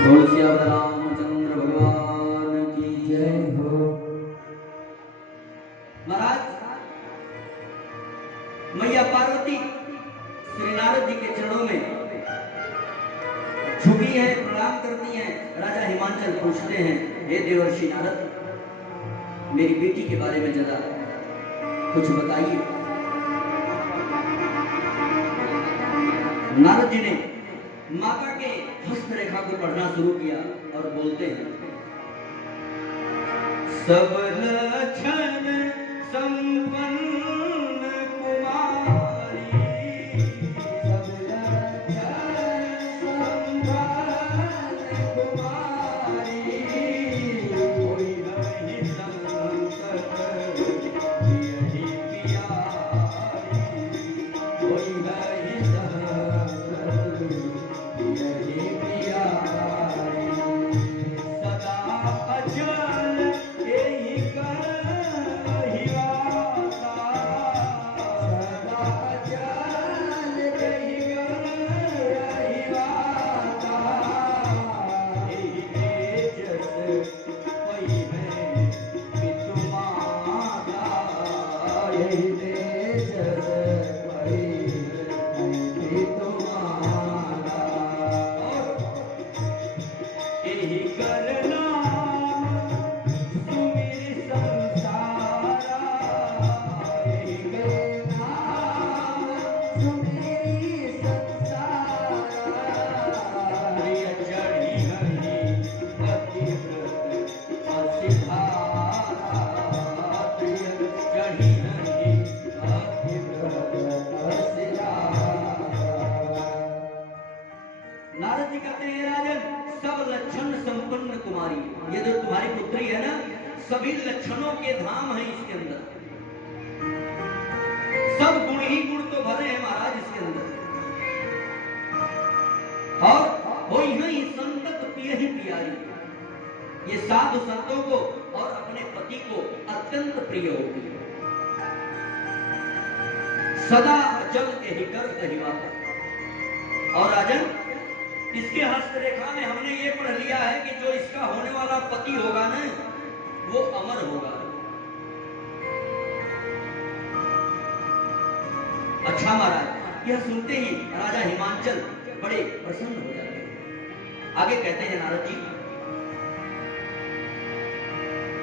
बोल सियावर रामचंद्र भगवान की जय हो। महाराज, मैया पार्वती श्री नारद जी के चरणों में झुकी है, प्रणाम करती हैं। राजा हिमांचल पूछते हैं, हे देवर्षि नारद, मेरी बेटी के बारे में जरा कुछ बताइए। नारद जी ने माता के हस्तरेखा को पढ़ना शुरू किया और बोलते हैं, सब लक्षण संपन्न कुमारी, सब लक्षण संपन्न कुमारी, कोई नहीं संकट यही प्यारी, कोई नहीं संकट यही प्यारी, सदा अचल यही करहि वाता, सदा अचल यही करहि वाता, यही तेजस पई है पितु माता, यही तेजस पई है पितु माता, यही करना सुमिर संसारा, यही करना सुमिर संसारा, प्रिय चढ़ी हरि पतिव्रत असिधारा, प्रिय चढ़ी हरि पतिव्रत असिधारा। नारद जी कहते हैं, राजन, सब लक्षण संपन्न कुमारी, ये जो तुम्हारी पुत्री है ना, सभी लक्षणों के धाम है इसके अंदर, सब गुण ही गुण तो भरे हैं महाराज इसके अंदर, और हो ही संतत प्रिय ही प्यारी, ये साधु संतों को और अपने पति को अत्यंत प्रिय होती है, सदा अचल यही कर कहिवाता। और राजन, इसके हस्तरेखा में हमने ये पढ़ लिया है कि जो इसका होने वाला पति होगा ना, वो अमर होगा। अच्छा महाराज, यह सुनते ही राजा हिमांचल बड़े प्रसन्न हो जाते हैं। आगे कहते हैं नारद जी,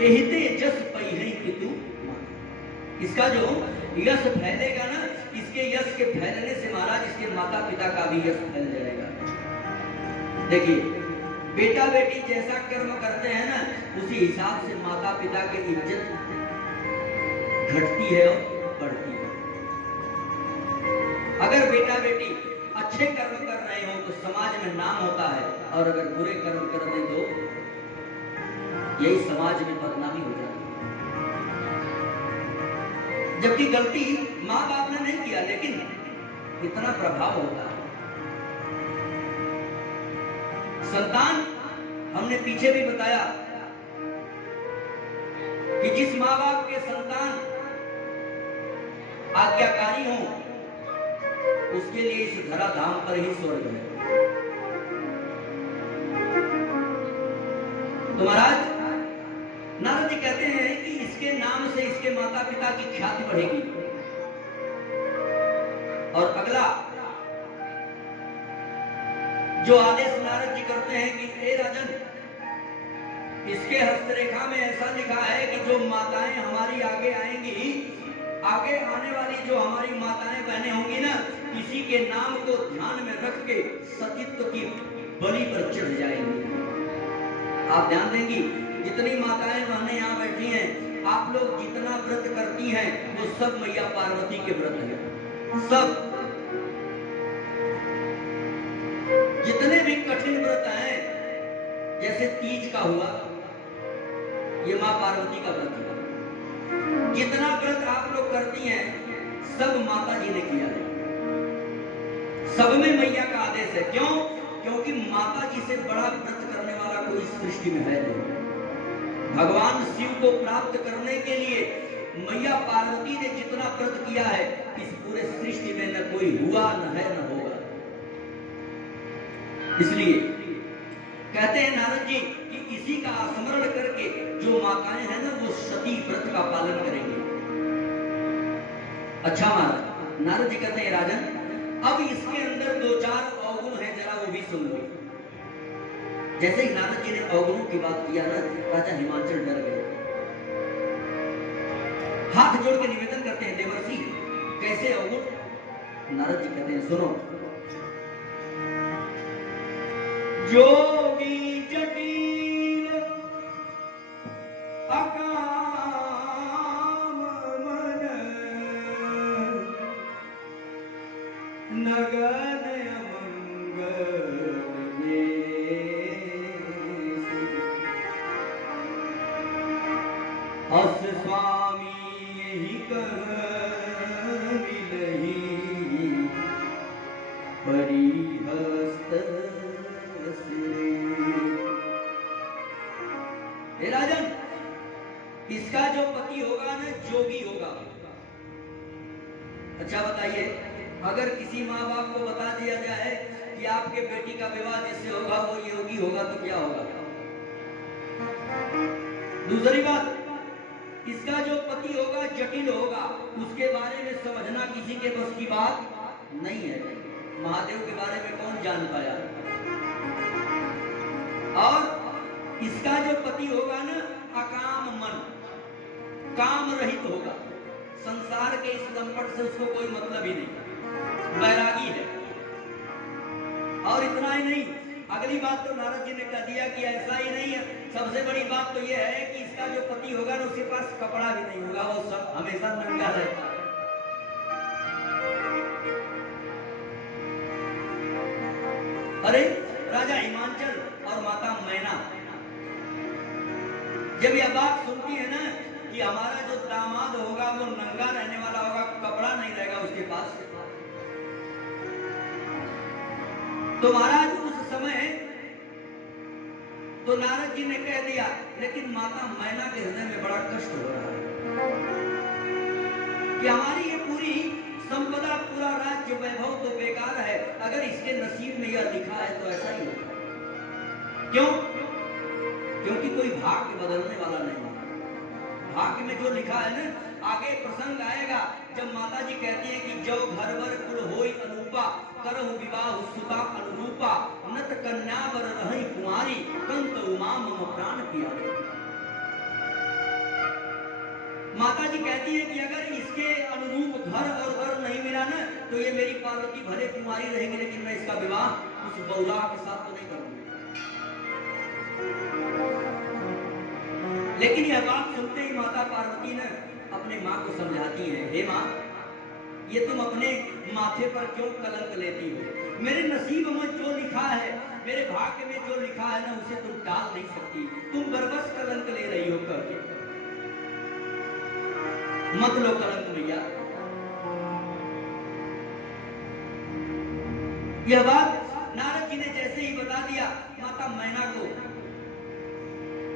एहिते जस पई है पितु माता, इसका जो यश फैलेगा ना, इसके यश के फैलने से महाराज इसके माता पिता का भी यश फैल जाएगा। देखिए, बेटा बेटी जैसा कर्म करते हैं ना, उसी हिसाब से माता पिता की इज्जत घटती है और बढ़ती है। अगर बेटा बेटी अच्छे कर्म कर रहे हो तो समाज में नाम होता है, और अगर बुरे कर्म कर दे तो यही समाज में बदनामी हो जाती है। जबकि गलती माँ बाप ने नहीं किया, लेकिन इतना प्रभाव होता है। संतान, हमने पीछे भी बताया कि जिस माँ बाप के संतान आज्ञाकारी हों, उसके लिए इस धराधाम पर ही स्वर्ग है। तो महाराज, नारद जी कहते हैं कि इसके नाम से इसके माता पिता की ख्याति बढ़ेगी। और अगला जो आदेश नारद जी करते हैं कि हे राजन, इसके हस्तरेखा में ऐसा लिखा है कि जो माताएं हमारी आगे आएंगी, आगे आने वाली जो हमारी माताएं बहनें होंगी ना, किसी के नाम को ध्यान में रख के सतीत्व की बलि पर चढ़ जाएंगी। आप ध्यान देंगी, जितनी माताएं बहनें यहाँ बैठी हैं, आप लोग जितना व्रत करती हैं वो सब मैया पार्वती के व्रत हैं। सब जितने भी कठिन व्रत हैं, जैसे तीज का हुआ, ये माँ पार्वती का व्रत है। जितना व्रत आप लोग करती हैं, सब माता जी ने किया है। सब में मैया का आदेश है। क्यों? क्योंकि माता जी से बड़ा व्रत करने वाला कोई इस सृष्टि में है नहीं। भगवान शिव को प्राप्त करने के लिए मैया पार्वती ने जितना व्रत किया है, इस पूरे सृष्टि में न कोई हुआ, न है, न होगा। इसलिए कहते हैं नारद जी कि इसी का स्मरण करके जो माताएं हैं ना वो सती व्रत का पालन करेंगे। अच्छा महाराज, नारद जी कहते हैं राजन अब इसके अंदर 2-4 अवगुण है, जरा वो भी सुन लो। जैसे ही नारद जी ने अवगुणों की बात किया ना, राजा हिमांचल डर गए, हाथ जोड़ के निवेदन करते हैं देवर्षि कैसे अवगुण? नारद जी कहते हैं सुनो, जोगी जटिल अकाम मन नगन अमंगल अस स्वामी यही कह मिलही परिहस्त हे राजन, इसका जो पति होगा ना जोगी होगा। अच्छा बताइए, अगर किसी माँ बाप को बता दिया जाए कि आपके बेटी का विवाह जिससे होगा वो योगी होगा तो क्या होगा? दूसरी बात, इसका जो पति होगा जटिल होगा, उसके बारे में समझना किसी के बस की बात नहीं है। महादेव के बारे में कौन जान पाया? और इसका जो पति होगा ना अकाम मन, काम रहित होगा, संसार के इस लंपट से उसको कोई मतलब ही नहीं, बैरागी है। और इतना ही नहीं, अगली बात तो नारद जी ने कह दिया कि ऐसा ही नहीं है, सबसे बड़ी बात तो यह है कि इसका जो पति होगा ना उसके पास कपड़ा भी नहीं होगा, वो सब हमेशा नंगा रहता है। अरे राजा हिमांचल और माता मैना जब यह बात सुनती है ना कि हमारा जो दामाद होगा वो नंगा रहने वाला होगा, कपड़ा नहीं रहेगा उसके पास, तो महाराज उस समय तो नारद जी ने कह दिया, लेकिन माता मैना के हृदय में बड़ा कष्ट हो रहा है कि हमारी ये पूरी संपदा, पूरा राज्य वैभव तो बेकार है, अगर इसके नसीब में यह लिखा है तो ऐसा ही होगा। क्यों? क्योंकि कोई भाग्य बदलने वाला नहीं है। भाग्य में जो लिखा है ना, आगे प्रसंग आएगा जब माता जी कहती हैं कि जो घरवर कुल होई अनूपा, करहु विवाह सुता अनुरूपा, नत कन्यावर रही कुमारी, कंत उमा मम प्राण प्यारे। माता जी कहती है कि अगर इसके अनुरूप घर और वर नहीं मिला ना तो ये मेरी पार्वती भले कुमारी रहेगी, लेकिन मैं इसका विवाह उस बौरा के साथ तो नहीं करूंगी। लेकिन यह बात सुनते ही माता पार्वती ने अपने माँ को समझाती है, हे माँ, ये तुम अपने माथे पर क्यों कलंक लेती हो? मेरे नसीब में जो लिखा है, मेरे भाग्य में जो लिखा है ना, उसे तुम टाल नहीं सकती। तुम बरबस कलंक ले रही हो करके, मत लो कलंक भैया। यह बात नारद जी ने जैसे ही बता दिया, माता मैना को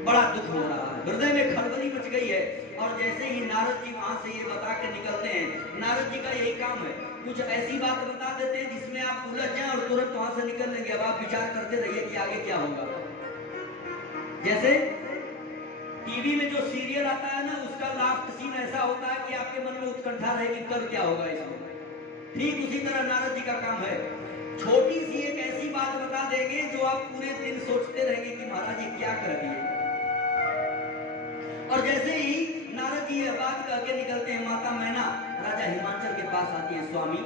बड़ा दुख हो रहा है, हृदय में खलबली मच गई है। और जैसे ही नारद जी वहां से ये बता के निकलते हैं, नारद जी का यही काम है, कुछ ऐसी बात बता देते हैं जिसमें आप उलझ जाएं और तुरंत वहां से निकल लेंगे। अब आप विचार करते रहिए कि आगे क्या होगा। जैसे टीवी में जो सीरियल आता है ना, उसका लास्ट सीन ऐसा होता है कि आपके मन में उत्कंठा रहे कि कल क्या होगा इसमें। ठीक उसी तरह नारद जी का काम है, छोटी सी एक ऐसी बात बता देंगे जो आप पूरे दिन सोचते रहेंगे कि महाराज ये क्या कर दिए। और जैसे ही नारद जी यह बात कह के निकलते हैं, माता मैना राजा हिमांचल के पास आती है, स्वामी,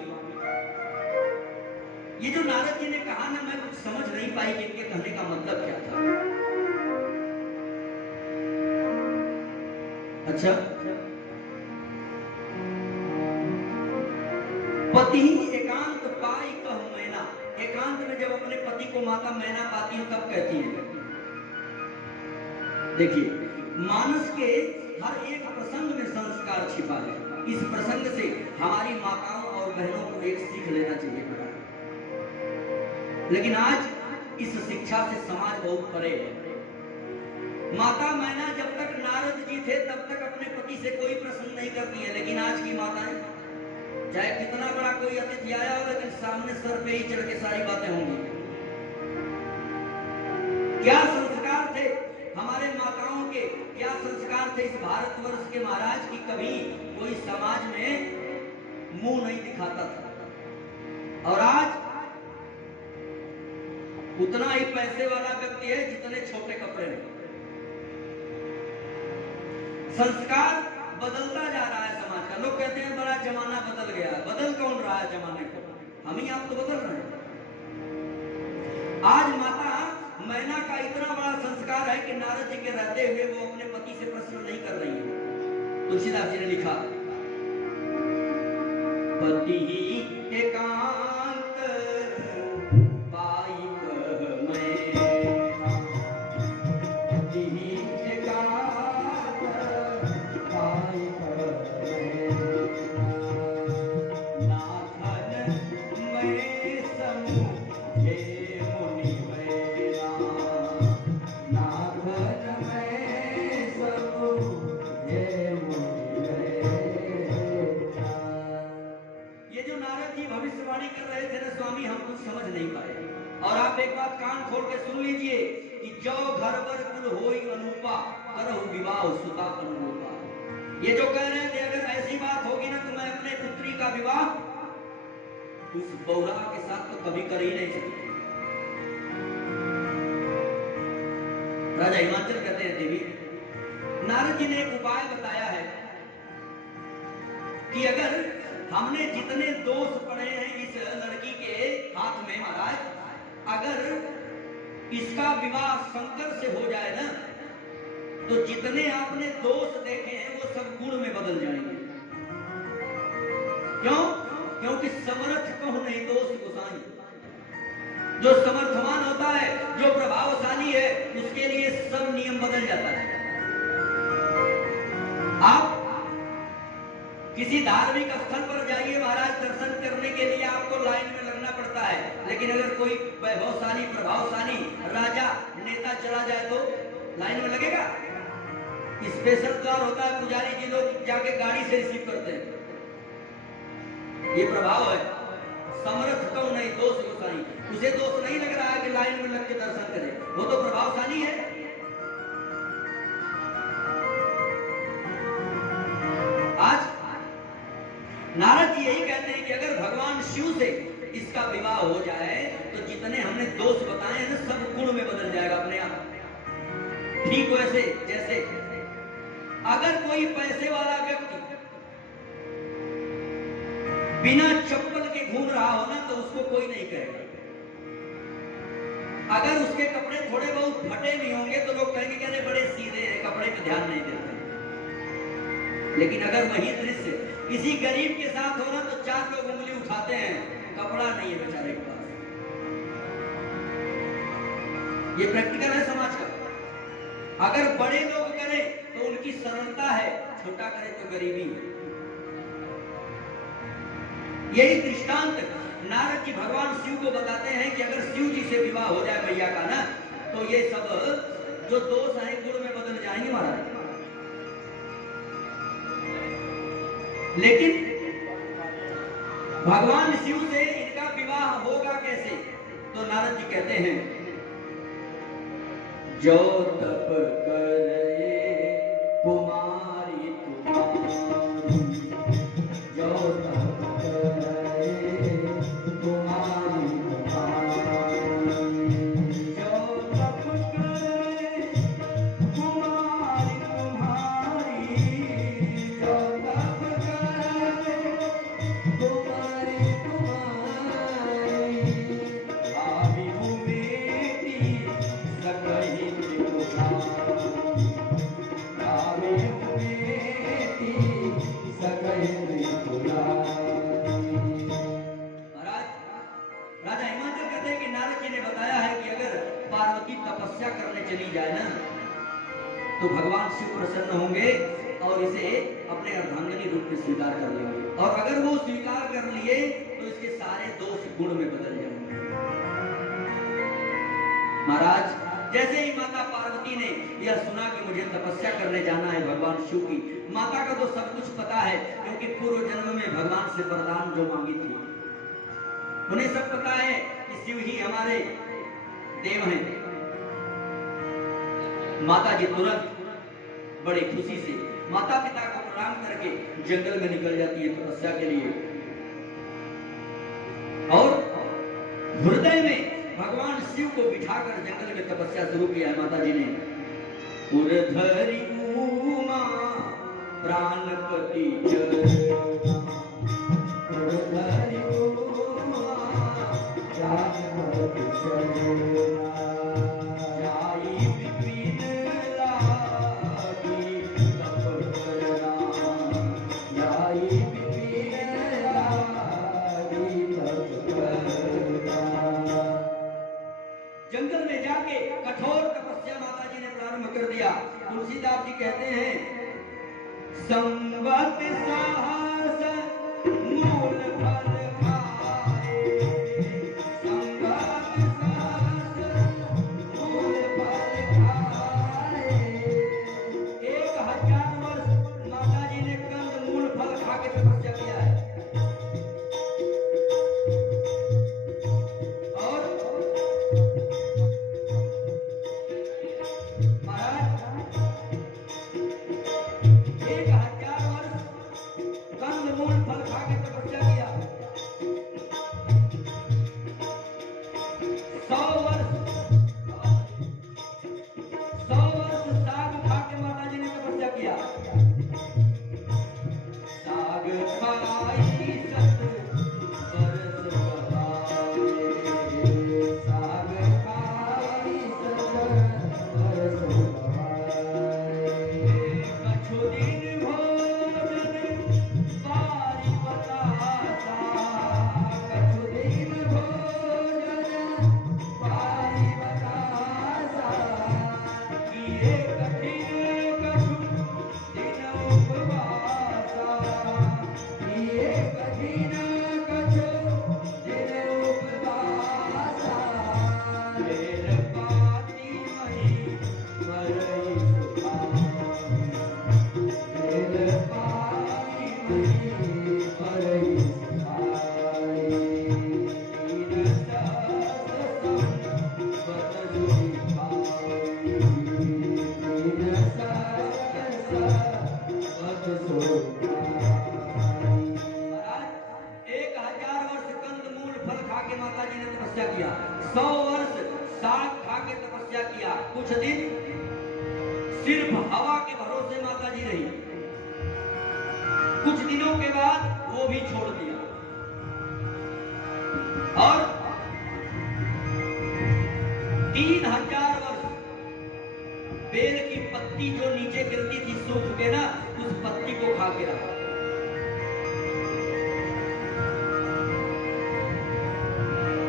ये जो नारद जी ने कहा ना, मैं कुछ समझ नहीं पाई कि इनके कहने का मतलब क्या था। अच्छा, पति ही एकांत पाई कह मैना, एकांत में जब अपने पति को माता मैना पाती है तब कहती है। देखिए, मानस के हर एक प्रसंग में संस्कार छिपा है। इस प्रसंग से हमारी माताओं और बहनों को एक सीख लेना चाहिए। लेकिन आज इस शिक्षा से समाज बहुत परे है। माता मैना जब तक नारद जी थे तब तक अपने पति से कोई प्रश्न नहीं करती है, लेकिन आज की माताएं चाहे कितना बड़ा कोई अतिथि आया हो, लेकिन सामने सर पे ही चढ़ के सारी बातें होंगी। क्या संस्कार थे हमारे माताओं के, क्या संस्कार थे इस भारतवर्ष के महाराज की कभी कोई समाज में मुंह नहीं दिखाता था। और आज उतना ही पैसे वाला व्यक्ति है जितने छोटे कपड़े हैं। संस्कार बदलता जा रहा है समाज का। लोग कहते हैं बड़ा जमाना बदल गया। बदल कौन रहा है जमाने को? हम ही आप तो बदल रहे हैं। आज माता मैना का इतना बड़ा संस्कार है कि नारद जी के रहते हुए वो अपने पति से प्रश्न नहीं कर रही है। तुलसीदास जी ने लिखा, पति ही एकांत पाई कह मैना, पति ही एकांत पाई कह मैना, नाथन मैं समुझे भविष्यवाणी कर रहे थे ना स्वामी, हम कुछ समझ नहीं पाए। और आप एक बात कान खोल के सुन लीजिए कि जो घर बर कुल होई अनुपा करहु विवाह सुता अनुरूपा। ये जो कह रहे थे अगर ऐसी बात होगी ना तो मैं अपने पुत्री का विवाह उस बौरा के साथ तो कभी कर ही नहीं सकती। राजा हिमाचल कहते हैं देवी, नारद जी ने एक उपाय बताया है कि अगर हमने जितने दोष पड़े हैं इस लड़की के हाथ में महाराज, अगर इसका विवाह शंकर से हो जाए ना तो जितने आपने दोष देखे हैं वो सब गुण में बदल जाएंगे। क्यों? क्योंकि समर्थ कहो नहीं दोष गोसाई। जो समर्थवान होता है, जो प्रभावशाली है, उसके लिए सब नियम बदल जाता है। आप किसी धार्मिक स्थल पर जाइए महाराज, दर्शन करने के लिए आपको लाइन में लगना पड़ता है। लेकिन अगर कोई वैभवशाली प्रभावशाली राजा नेता चला जाए तो लाइन में लगेगा? स्पेशल द्वार होता है, पुजारी जी लोग जाके गाड़ी से रिसीव करते हैं। ये प्रभाव है। समर्थ को नहीं दोष गोसाई। उसे दोष नहीं लग रहा है कि लाइन में लग के दर्शन करे, वो तो प्रभावशाली है। आज नारद जी यही कहते हैं कि अगर भगवान शिव से इसका विवाह हो जाए तो जितने हमने दोष बताए हैं ना सब गुण में बदल जाएगा अपने आप। ठीक वैसे जैसे अगर कोई पैसे वाला व्यक्ति बिना चप्पल के घूम रहा हो ना तो उसको कोई नहीं कहेगा। अगर उसके कपड़े थोड़े बहुत फटे भी होंगे तो लोग कहेंगे कि अरे बड़े सीधे हैं, कपड़े पे ध्यान नहीं देते। लेकिन अगर वही दृश्य किसी गरीब के साथ हो ना तो चार लोग उंगली उठाते हैं, कपड़ा नहीं है बेचारे के पास। ये प्रैक्टिकल है समाज का। अगर बड़े लोग करें तो उनकी सरलता है, छोटा करे तो गरीबी है। यही दृष्टांत नारद जी भगवान शिव को बताते हैं कि अगर शिव जी से विवाह हो जाए मैया का ना तो ये सब जो दोष है गुण में बदल जाएंगे महाराज। लेकिन भगवान शिव से इनका विवाह होगा कैसे? तो नारद जी कहते हैं, जो तप करे कुमारी कुमारी, जो तप करे कुमारी कुमारी, जो तप करे कुमारी कुमारी, जो तप तपस्या करने चली जाए ना तो भगवान शिव प्रसन्न होंगे और इसे अपने अर्धांगिनी रूप में स्वीकार कर लेंगे। और अगर वो स्वीकार कर लिए तो इसके सारे दोष गुण में बदल जाएंगे। महाराज, जैसे ही माता पार्वती ने यह सुना कि मुझे तपस्या करने जाना है भगवान शिव की, माता का तो सब कुछ पता है क्योंकि पूर्व जन्म में भगवान से वरदान जो मांगी थी उन्हें सब पता है कि शिव ही हमारे देव हैं। माता जी तुरंत बड़ी खुशी से माता पिता को प्रणाम करके जंगल में निकल जाती है तपस्या के लिए। और हृदय में भगवान शिव को बिठाकर जंगल में तपस्या शुरू किया है माता जी ने। उर्धरि उमा प्राणपति उर्धरि उमा प्राणपति जंगल में जाके कठोर तपस्या माता जी ने प्रारंभ कर दिया। तुलसीदास जी कहते हैं संवत साहस मूल फल खाए, संवत साहस मूल फल खाए। 1000 वर्ष माता जी ने कंद मूल फल खा के तपस्या किया है। किया 100 वर्ष साग खा के तपस्या किया। कुछ दिन सिर्फ हवा के भरोसे माता जी रही। कुछ दिनों के बाद वो भी छोड़ दिया और 3000 वर्ष बेल की पत्ती जो नीचे गिरती थी सूख के ना, उस पत्ती को खा के रहा।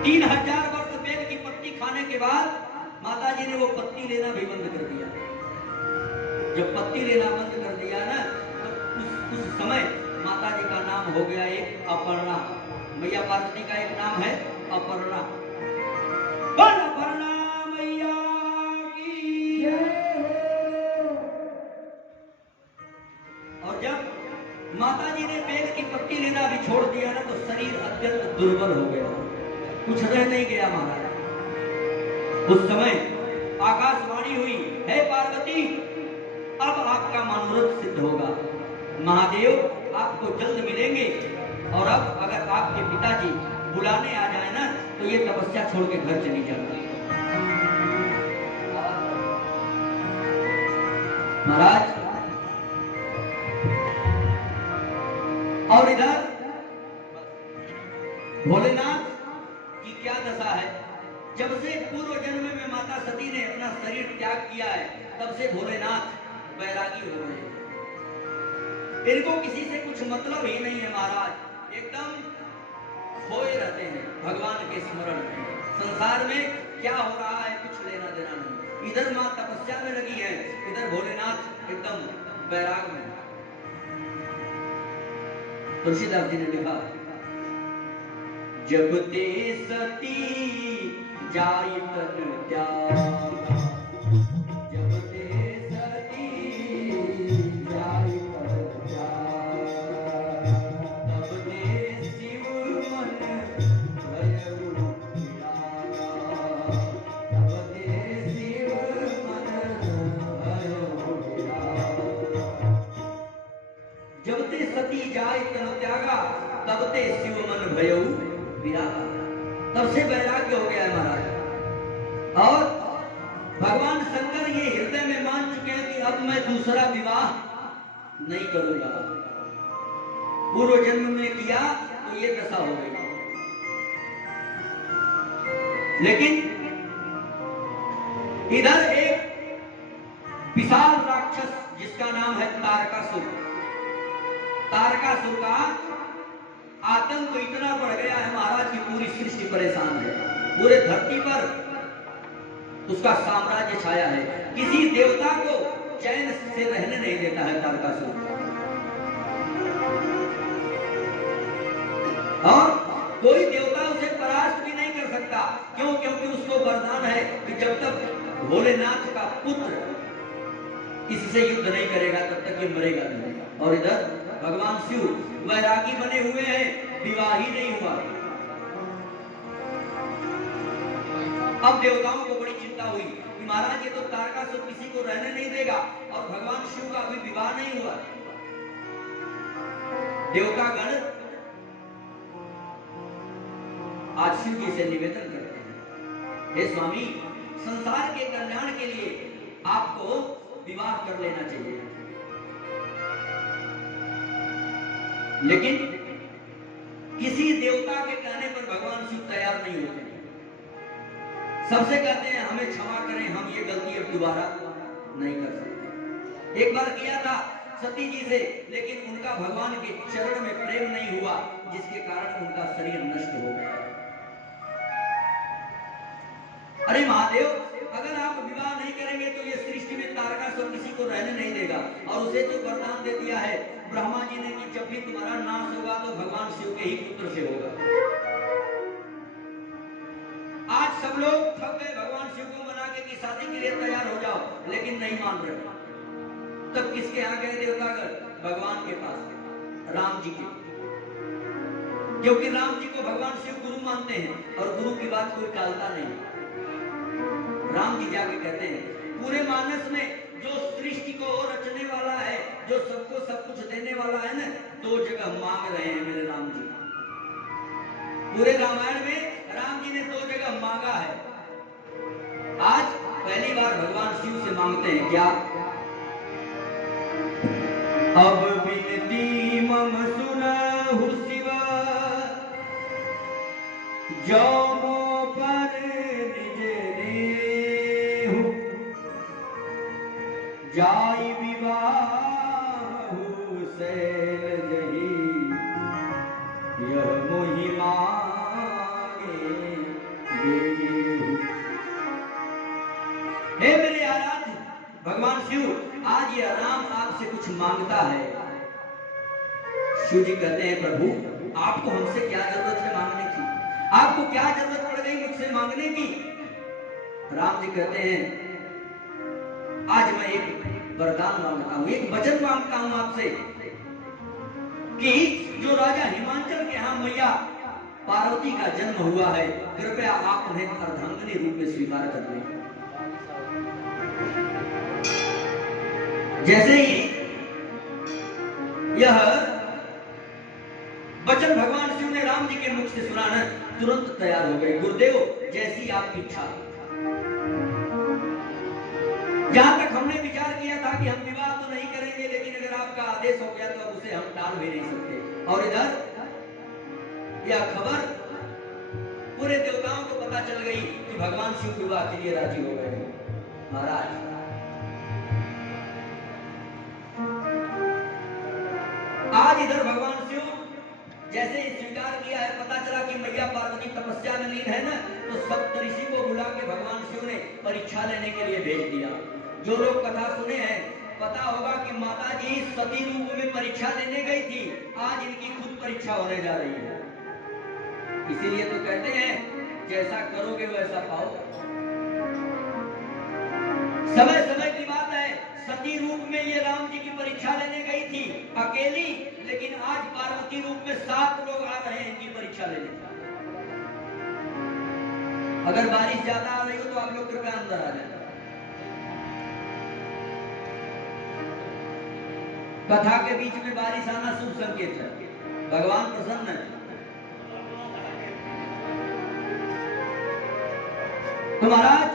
3000 वर्ष बेल की पत्ती खाने के बाद माता जी ने वो पत्ती लेना भी बंद कर दिया। जब पत्ती लेना बंद कर दिया ना, तो उस समय माता जी का नाम हो गया एक अपर्णा। मैया पार्वती का एक नाम है अपर्णा। अपर्णा मैया की जय। और जब माता जी ने बेल की पत्ती लेना भी छोड़ दिया ना, तो शरीर अत्यंत दुर्बल हो गया, कुछ रह नहीं गया महाराज। उस समय आकाशवाणी हुई, हे पार्वती, अब आपका मनोरथ सिद्ध होगा। महादेव आपको जल्द मिलेंगे और अब अगर आपके पिताजी बुलाने आ जाए ना, तो ये तपस्या छोड़ के घर चली जाना। महाराज और इधर भोलेनाथ की क्या दशा है। जब से पूर्व जन्म में माता सती ने अपना शरीर त्याग किया है, तब से भोलेनाथ बैरागी हो गए। इनको किसी से कुछ मतलब ही नहीं है महाराज, एकदम खोए रहते हैं भगवान के स्मरण में। संसार में क्या हो रहा है कुछ लेना देना नहीं। इधर माँ तपस्या में लगी है, इधर भोलेनाथ एकदम बैराग में। तुलसीदास जी ने लिखा, जब ते सती जाई तन त्यागा, जब ते सती जाई तन त्यागा, तब ते शिव मन भयउ विरागा, तब ते शिव मन जाय तनु त्यागा, तब ते शिव मन भयउ विरागा। तब से वैराग्य हो गया है महाराज। और भगवान शंकर ये हृदय में मान चुके हैं कि अब मैं दूसरा विवाह नहीं करूंगा। पूर्व जन्म में किया तो ये दशा हो गई। लेकिन इधर एक विशाल राक्षस जिसका नाम है तारकासुर, तारकासुर का आतंक इतना बढ़ गया है महाराज की पूरी सृष्टि परेशान है। पूरे धरती पर उसका साम्राज्य छाया है। किसी देवता को चैन से रहने नहीं देता है तारकासुर। और कोई देवता उसे परास्त भी नहीं कर सकता। क्यों? क्योंकि उसको वरदान है कि जब तक भोलेनाथ का पुत्र इससे युद्ध नहीं करेगा तब तक ये मरेगा नहीं। और इधर भगवान शिव वैरागी बने हुए हैं, विवाह ही नहीं हुआ। अब देवताओं को बड़ी चिंता हुई कि महाराज ये तो तारकासुर किसी को रहने नहीं देगा और भगवान शिव का अभी विवाह नहीं हुआ। देवतागण आज शिव जी से निवेदन करते हैं, हे स्वामी, संसार के कल्याण के लिए आपको विवाह कर लेना चाहिए। लेकिन किसी देवता के कहने पर भगवान शिव तैयार नहीं होते। सबसे कहते हैं हमें क्षमा करें, हम ये गलती अब दोबारा नहीं कर सकते। एक बार किया था सती जी से, लेकिन उनका भगवान के चरण में प्रेम नहीं हुआ, जिसके कारण उनका शरीर नष्ट हो गया। अरे महादेव, अगर आप विवाह नहीं करेंगे तो ये सृष्टि में तारकासुर किसी को रहने नहीं देगा। और उसे जो वरदान दे दिया है ब्रह्मा जी ने कि जब भी तुम्हारा नाश होगा तो भगवान शिव के ही पुत्र से होगा। आज सब लोग थक गए भगवान शिव को मना के कि शादी के लिए तैयार हो जाओ, लेकिन नहीं मान रहे। तब किसके यहाँ गए देवतागण? भगवान के पास, राम जी के। क्योंकि राम जी को भगवान शिव गुरु मानते हैं और गुरु की बात कोई टालता नहीं। राम जी जाके कहते हैं पूरे मानस में जो सृष्टि को रचने वाला है, जो सबको सब कुछ देने वाला है ना, दो जगह मांग रहे हैं मेरे राम जी। पूरे रामायण में राम जी ने दो जगह मांगा है। आज पहली बार भगवान शिव से मांगते हैं क्या? अब बिनती मम सुनहु शिव, जो मो पर निज नेहु, जाई विवाहु सैल जही, यह मोहि मांगे देहु। हे मेरे आराध्य भगवान शिव, आज ये राम आपसे कुछ मांगता है। शिव जी कहते हैं प्रभु, आपको हमसे क्या जरूरत है मांगने की? आपको क्या जरूरत पड़ गई मुझसे मांगने की? राम जी कहते हैं आज मैं एक वरदान मांगता हूं, एक वचन मांगता हूं आपसे कि जो राजा हिमांचल के यहाँ मैया पार्वती का जन्म हुआ है, कृपया आप उन्हें अर्धांगिनी रूप में स्वीकार कर लें। जैसे ही यह वचन भगवान शिव ने राम जी के मुख से सुना ना, तुरंत तैयार हो गए। गुरुदेव, जैसी आपकी इच्छा। जहां तक हमने विचार किया था कि हम विवाह तो नहीं करेंगे, लेकिन अगर आपका आदेश हो गया तो अब उसे हम टाल भी नहीं सकते। और इधर यह खबर पूरे देवताओं को पता चल गई कि भगवान शिव विवाह के लिए राजी हो गए। महाराज, आज इधर भगवान शिव जैसे ही स्वीकार किया है, पता चला कि मैया पार्वती तपस्या में लीन है ना, तो सप्तऋषि को बुला के भगवान शिव ने परीक्षा लेने के लिए भेज दिया। जो लोग कथा सुने हैं, पता होगा कि माता जी सती रूप में परीक्षा लेने गई थी, आज इनकी खुद परीक्षा होने जा रही है। इसीलिए तो कहते हैं जैसा करोगे वैसा पाओगे। समय समय की बात है, सती रूप में ये राम जी की परीक्षा लेने गई थी अकेली, लेकिन आज पार्वती रूप में 7 लोग आ रहे हैं इनकी परीक्षा लेने। अगर बारिश ज्यादा आ रही हो तो आप लोग कृपया अंदर आ जाए। कथा के बीच में बारिश आना शुभ संकेत है, भगवान प्रसन्न है। तो महाराज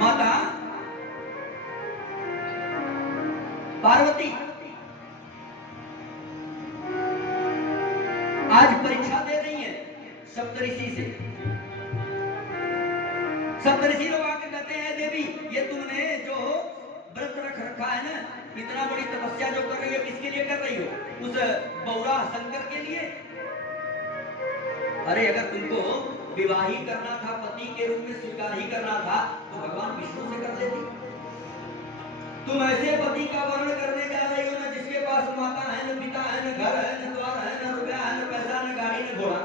माता पार्वती आज परीक्षा दे रही है सप्तऋषि से। सप्तऋषि लोग आके कहते हैं देवी ये तुमने जो व्रत रख रखा है ना, इतना बड़ी तपस्या जो कर रही हो, किसके लिए कर रही हो? उस बौरा शंकर के लिए? अरे अगर तुमको विवाह ही करना था, पति के रूप में स्वीकार ही करना था, तो भगवान विष्णु से कर लेती। तुम ऐसे पति का वर्ण करने जा रही हो ना जिसके पास माता है, न पिता है, न घर है, न द्वार है, न रुपया है, न पैसा, न गाड़ी, न घोड़ा।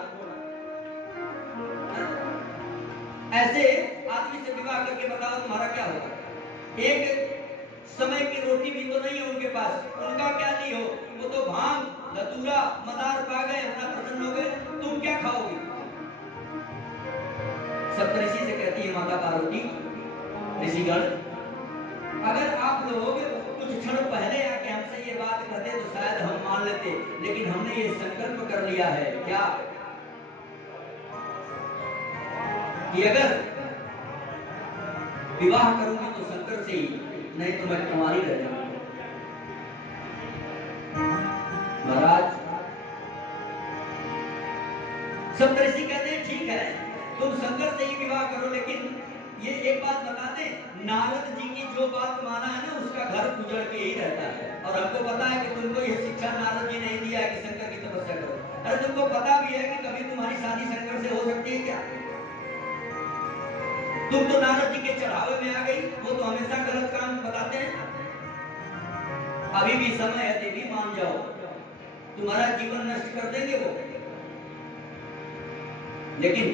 ऐसे आदमी से विवाह करके बताओ तुम्हारा क्या होगा? एक समय की रोटी भी तो नहीं है उनके पास, उनका क्या नहीं हो, वो तो भांग धतूरा मदार पा गए, अपना प्रसन्न हो गए, तुम क्या खाओगे? सप्तऋषि से कहती है माता पार्वती, ऋषिगण अगर आप लोग कुछ क्षण पहले आके हमसे ये बात कहते तो शायद हम मान लेते, लेकिन हमने ये संकल्प कर लिया है क्या कि अगर विवाह करूंगी तो शंकर से ही, नहीं तो मैं कुंवारी रह जाऊंगी। महाराज सप्तऋषि कहते हैं ठीक है तुम शंकर से ही विवाह करो, लेकिन ये एक बात बता दें, नारद जी की जो बात माना है ना उसका घर उजड़ के ही रहता है। और हमको पता है कि तुमको ये शिक्षा नारद जी नहीं दिया है कि शंकर की तपस्या करो। अरे तुमको पता भी है कि कभी तुम्हारी शादी शंकर से हो सकती है क्या? तुम तो नारद जी के चढ़ावे में आ गई, वो तो हमेशा गलत काम बताते हैं। अभी भी समय है, देवी मान जाओ, तुम्हारा जीवन नष्ट कर देंगे वो। लेकिन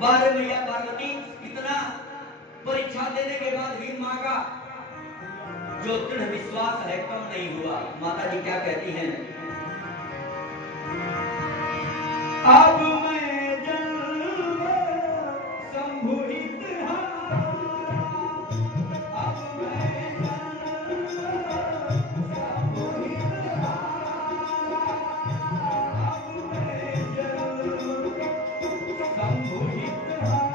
बारे मैया पार्वती इतना परीक्षा देने के भी मां का जो दृढ़ विश्वास है कम नहीं हुआ। माता जी क्या कहती हैं? अब मैं जन्म संभुहित हारा, अब मैं जन्म संभुहित हारा, अब मैं जन्म संभुहित हारा।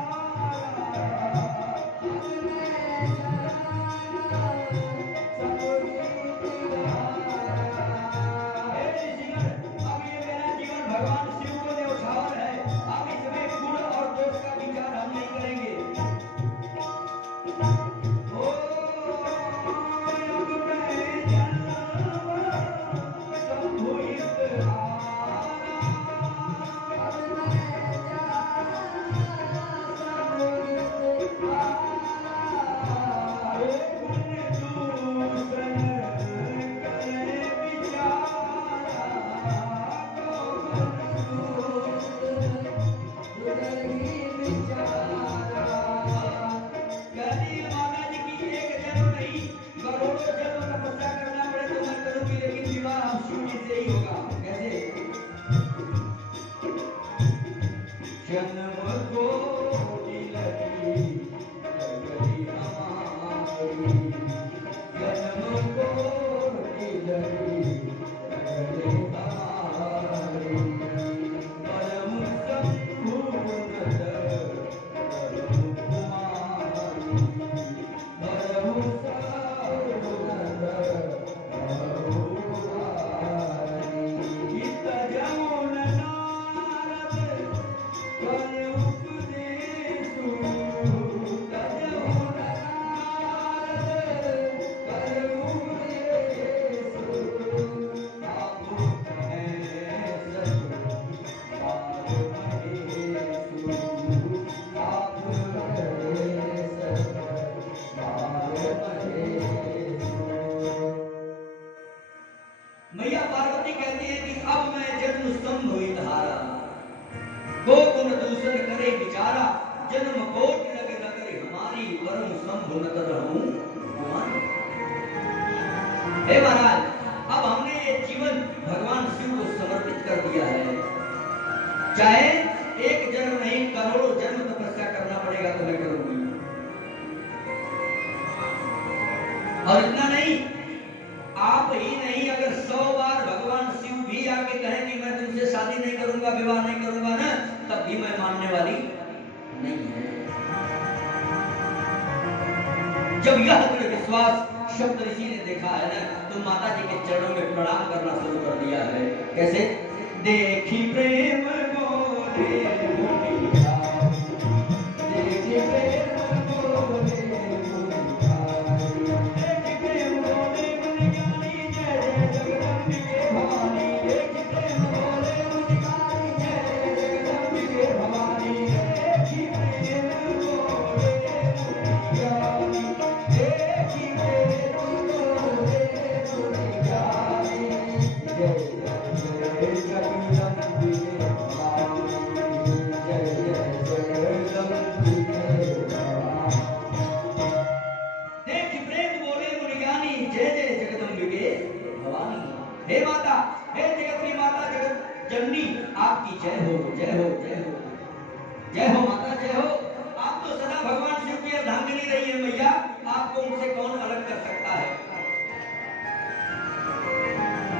हे महाराज, अब हमने ये जीवन भगवान शिव को समर्पित कर दिया है। चाहे एक जन्म नहीं करोड़ों जन्म तपस्या करना पड़ेगा तो मैं करूंगी। और इतना नहीं आके कहें कि मैं तुमसे शादी नहीं करूंगा, विवाह नहीं करूंगा ना, तब भी मैं मानने वाली नहीं है। जब यह दृढ़ विश्वास सप्तऋषि ने देखा है ना, तो माता जी के चरणों में प्रणाम करना शुरू कर दिया है। कैसे? देखी प्रेम बोले मुनिया, देखी प्रेम बोले मुनिया, देखी प्रेम बोले मुनियानी, जय जय जगदम्बिके भवानी, देखी प्रेम बोले मुनियानी, जय जय जगदम्बिके भवानी, देखी प्रेम बोले मुनियानी, देखी प्रेम बोले मुनियानी, जय जय जगदम्बिके भवानी, जय जय जगदम्बिके भवानी। देखी प्रेम बोले मुनियानी, जय जय जगदम्बिके भवानी। हे माता, हे जगत माता, जगत जननी, आपकी जय हो, जय हो, जय हो, जय हो माता, जय हो। आप तो सदा भगवान शिव की अर्धांगिनी रही है मैया, आपको उनसे कौन अलग कर सकता है।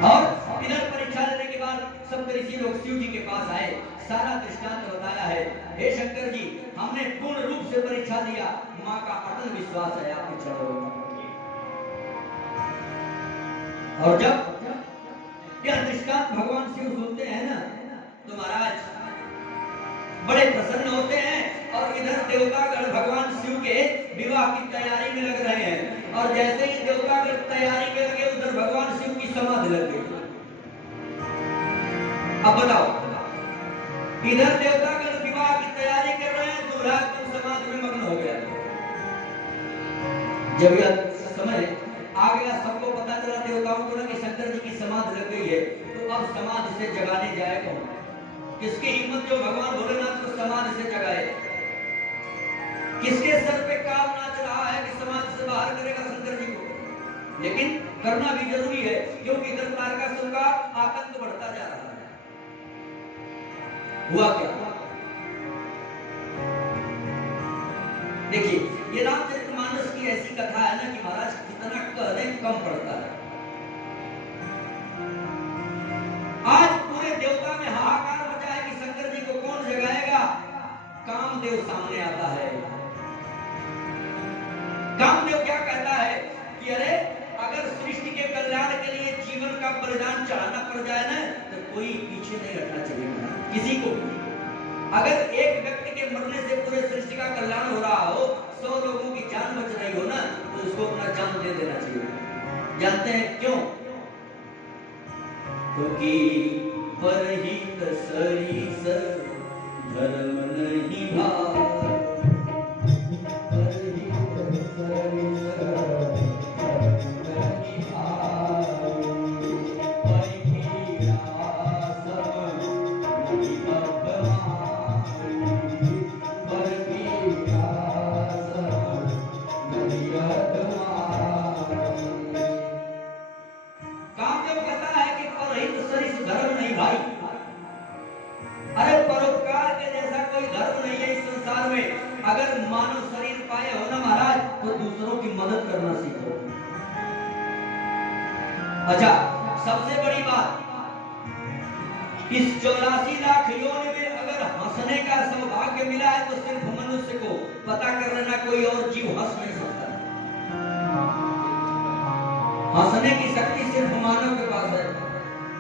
और इधर परीक्षा लेने के बाद सप्तऋषि लोग शिव जी के पास आए, सारा दृष्टांत बताया है। हे शंकर जी, हमने पूर्ण रूप से परीक्षा दिया, माँ का अटल विश्वास है आपके चरणों में। और जब यह दृष्टांत भगवान शिव सुनते हैं ना, तो महाराज बड़े प्रसन्न होते हैं। और इधर देवतागण भगवान शिव के विवाह की तैयारी में लग रहे हैं। और जैसे ही देवतागण तैयारी में लगे, उधर भगवान शिव की समाधि लग गई। अब बताओ, इधर देवतागण विवाह की तैयारी कर रहे हैं, दूल्हा तो समाधि में मग्न हो गया। जब यह समय आ गया, सबको पता चला देवताओं को ना कि शंकर जी की समाधि लग गई है, तो अब समाधि से जगाने जाए कौन? किसकी हिम्मत जो भगवान भोलेनाथ को समाधि से जगाए? किसके सर पे काल नाच रहा है कि समाधि से बाहर करेगा शंकर जी को? लेकिन करना भी जरूरी है, क्योंकि इधर तारकासुर का आतंक बढ़ता जा रहा है। हुआ क्या? देखिए, ये रामचरितमानस की ऐसी कथा है ना कि महाराज कितना कह दें कम पड़ता है। आज पूरे देवता में हाहाकार मचा है कि शंकर जी को कौन जगाएगा। कामदेव सामने आता है। कामदेव क्या कहता है कि अरे अगर सृष्टि के कल्याण के लिए जीवन का बलिदान चढ़ाना पड़ जाए ना, तो कोई पीछे नहीं हटना चाहिए किसी को भी। अगर एक व्यक्ति के मरने से पूरे सृष्टि का कल्याण हो रहा हो, 100 लोगों की जान बच रही हो ना, तो उसको अपना जान दे देना चाहिए। जानते हैं क्यों? क्योंकि परहित सरिस धर्म नहीं भाव, परहित सरिस अगर मानव शरीर पाए हो ना महाराज, तो दूसरों की मदद करना सीखो। अच्छा, सबसे बड़ी बात, इस 84 लाख योनि में अगर हंसने का सौभाग्य मिला है, तो सिर्फ मनुष्य को। पता कर लेना, कोई और जीव हंस नहीं सकता। हंसने की शक्ति सिर्फ मानव के पास है।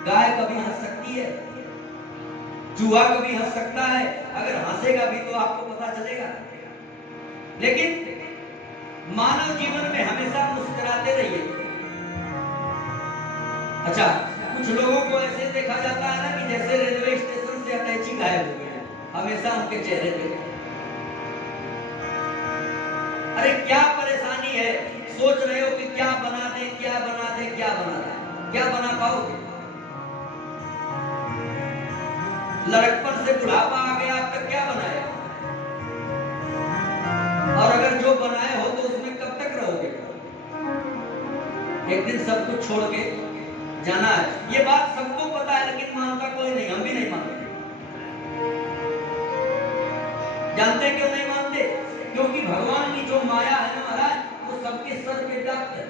गाय कभी हंस सकती है, चूहा कभी हंस सकता है, अगर हंसेगा भी तो आपको पता चलेगा। लेकिन मानव जीवन में हमेशा मुस्कुराते रहिए। अच्छा, कुछ लोगों को ऐसे देखा जाता है ना कि जैसे रेलवे स्टेशन से अटैची गायब हो गए, हमेशा उनके चेहरे पे। अरे क्या परेशानी है? सोच रहे हो कि क्या बना दे, क्या बना दे, क्या बना दे, क्या बना पाओगे? लड़कपन से बुढ़ापा आ गया, अब तक क्या बनाया? और अगर जो बनाए हो तो उसमें कब तक रहोगे? एक दिन सब कुछ छोड़ के जाना है। ये बात सबको पता है, लेकिन मानता कोई नहीं। हम भी नहीं मानते। जानते क्यों नहीं मानते? क्योंकि भगवान की जो माया है ना महाराज, वो सबके सर पे व्याप्त है,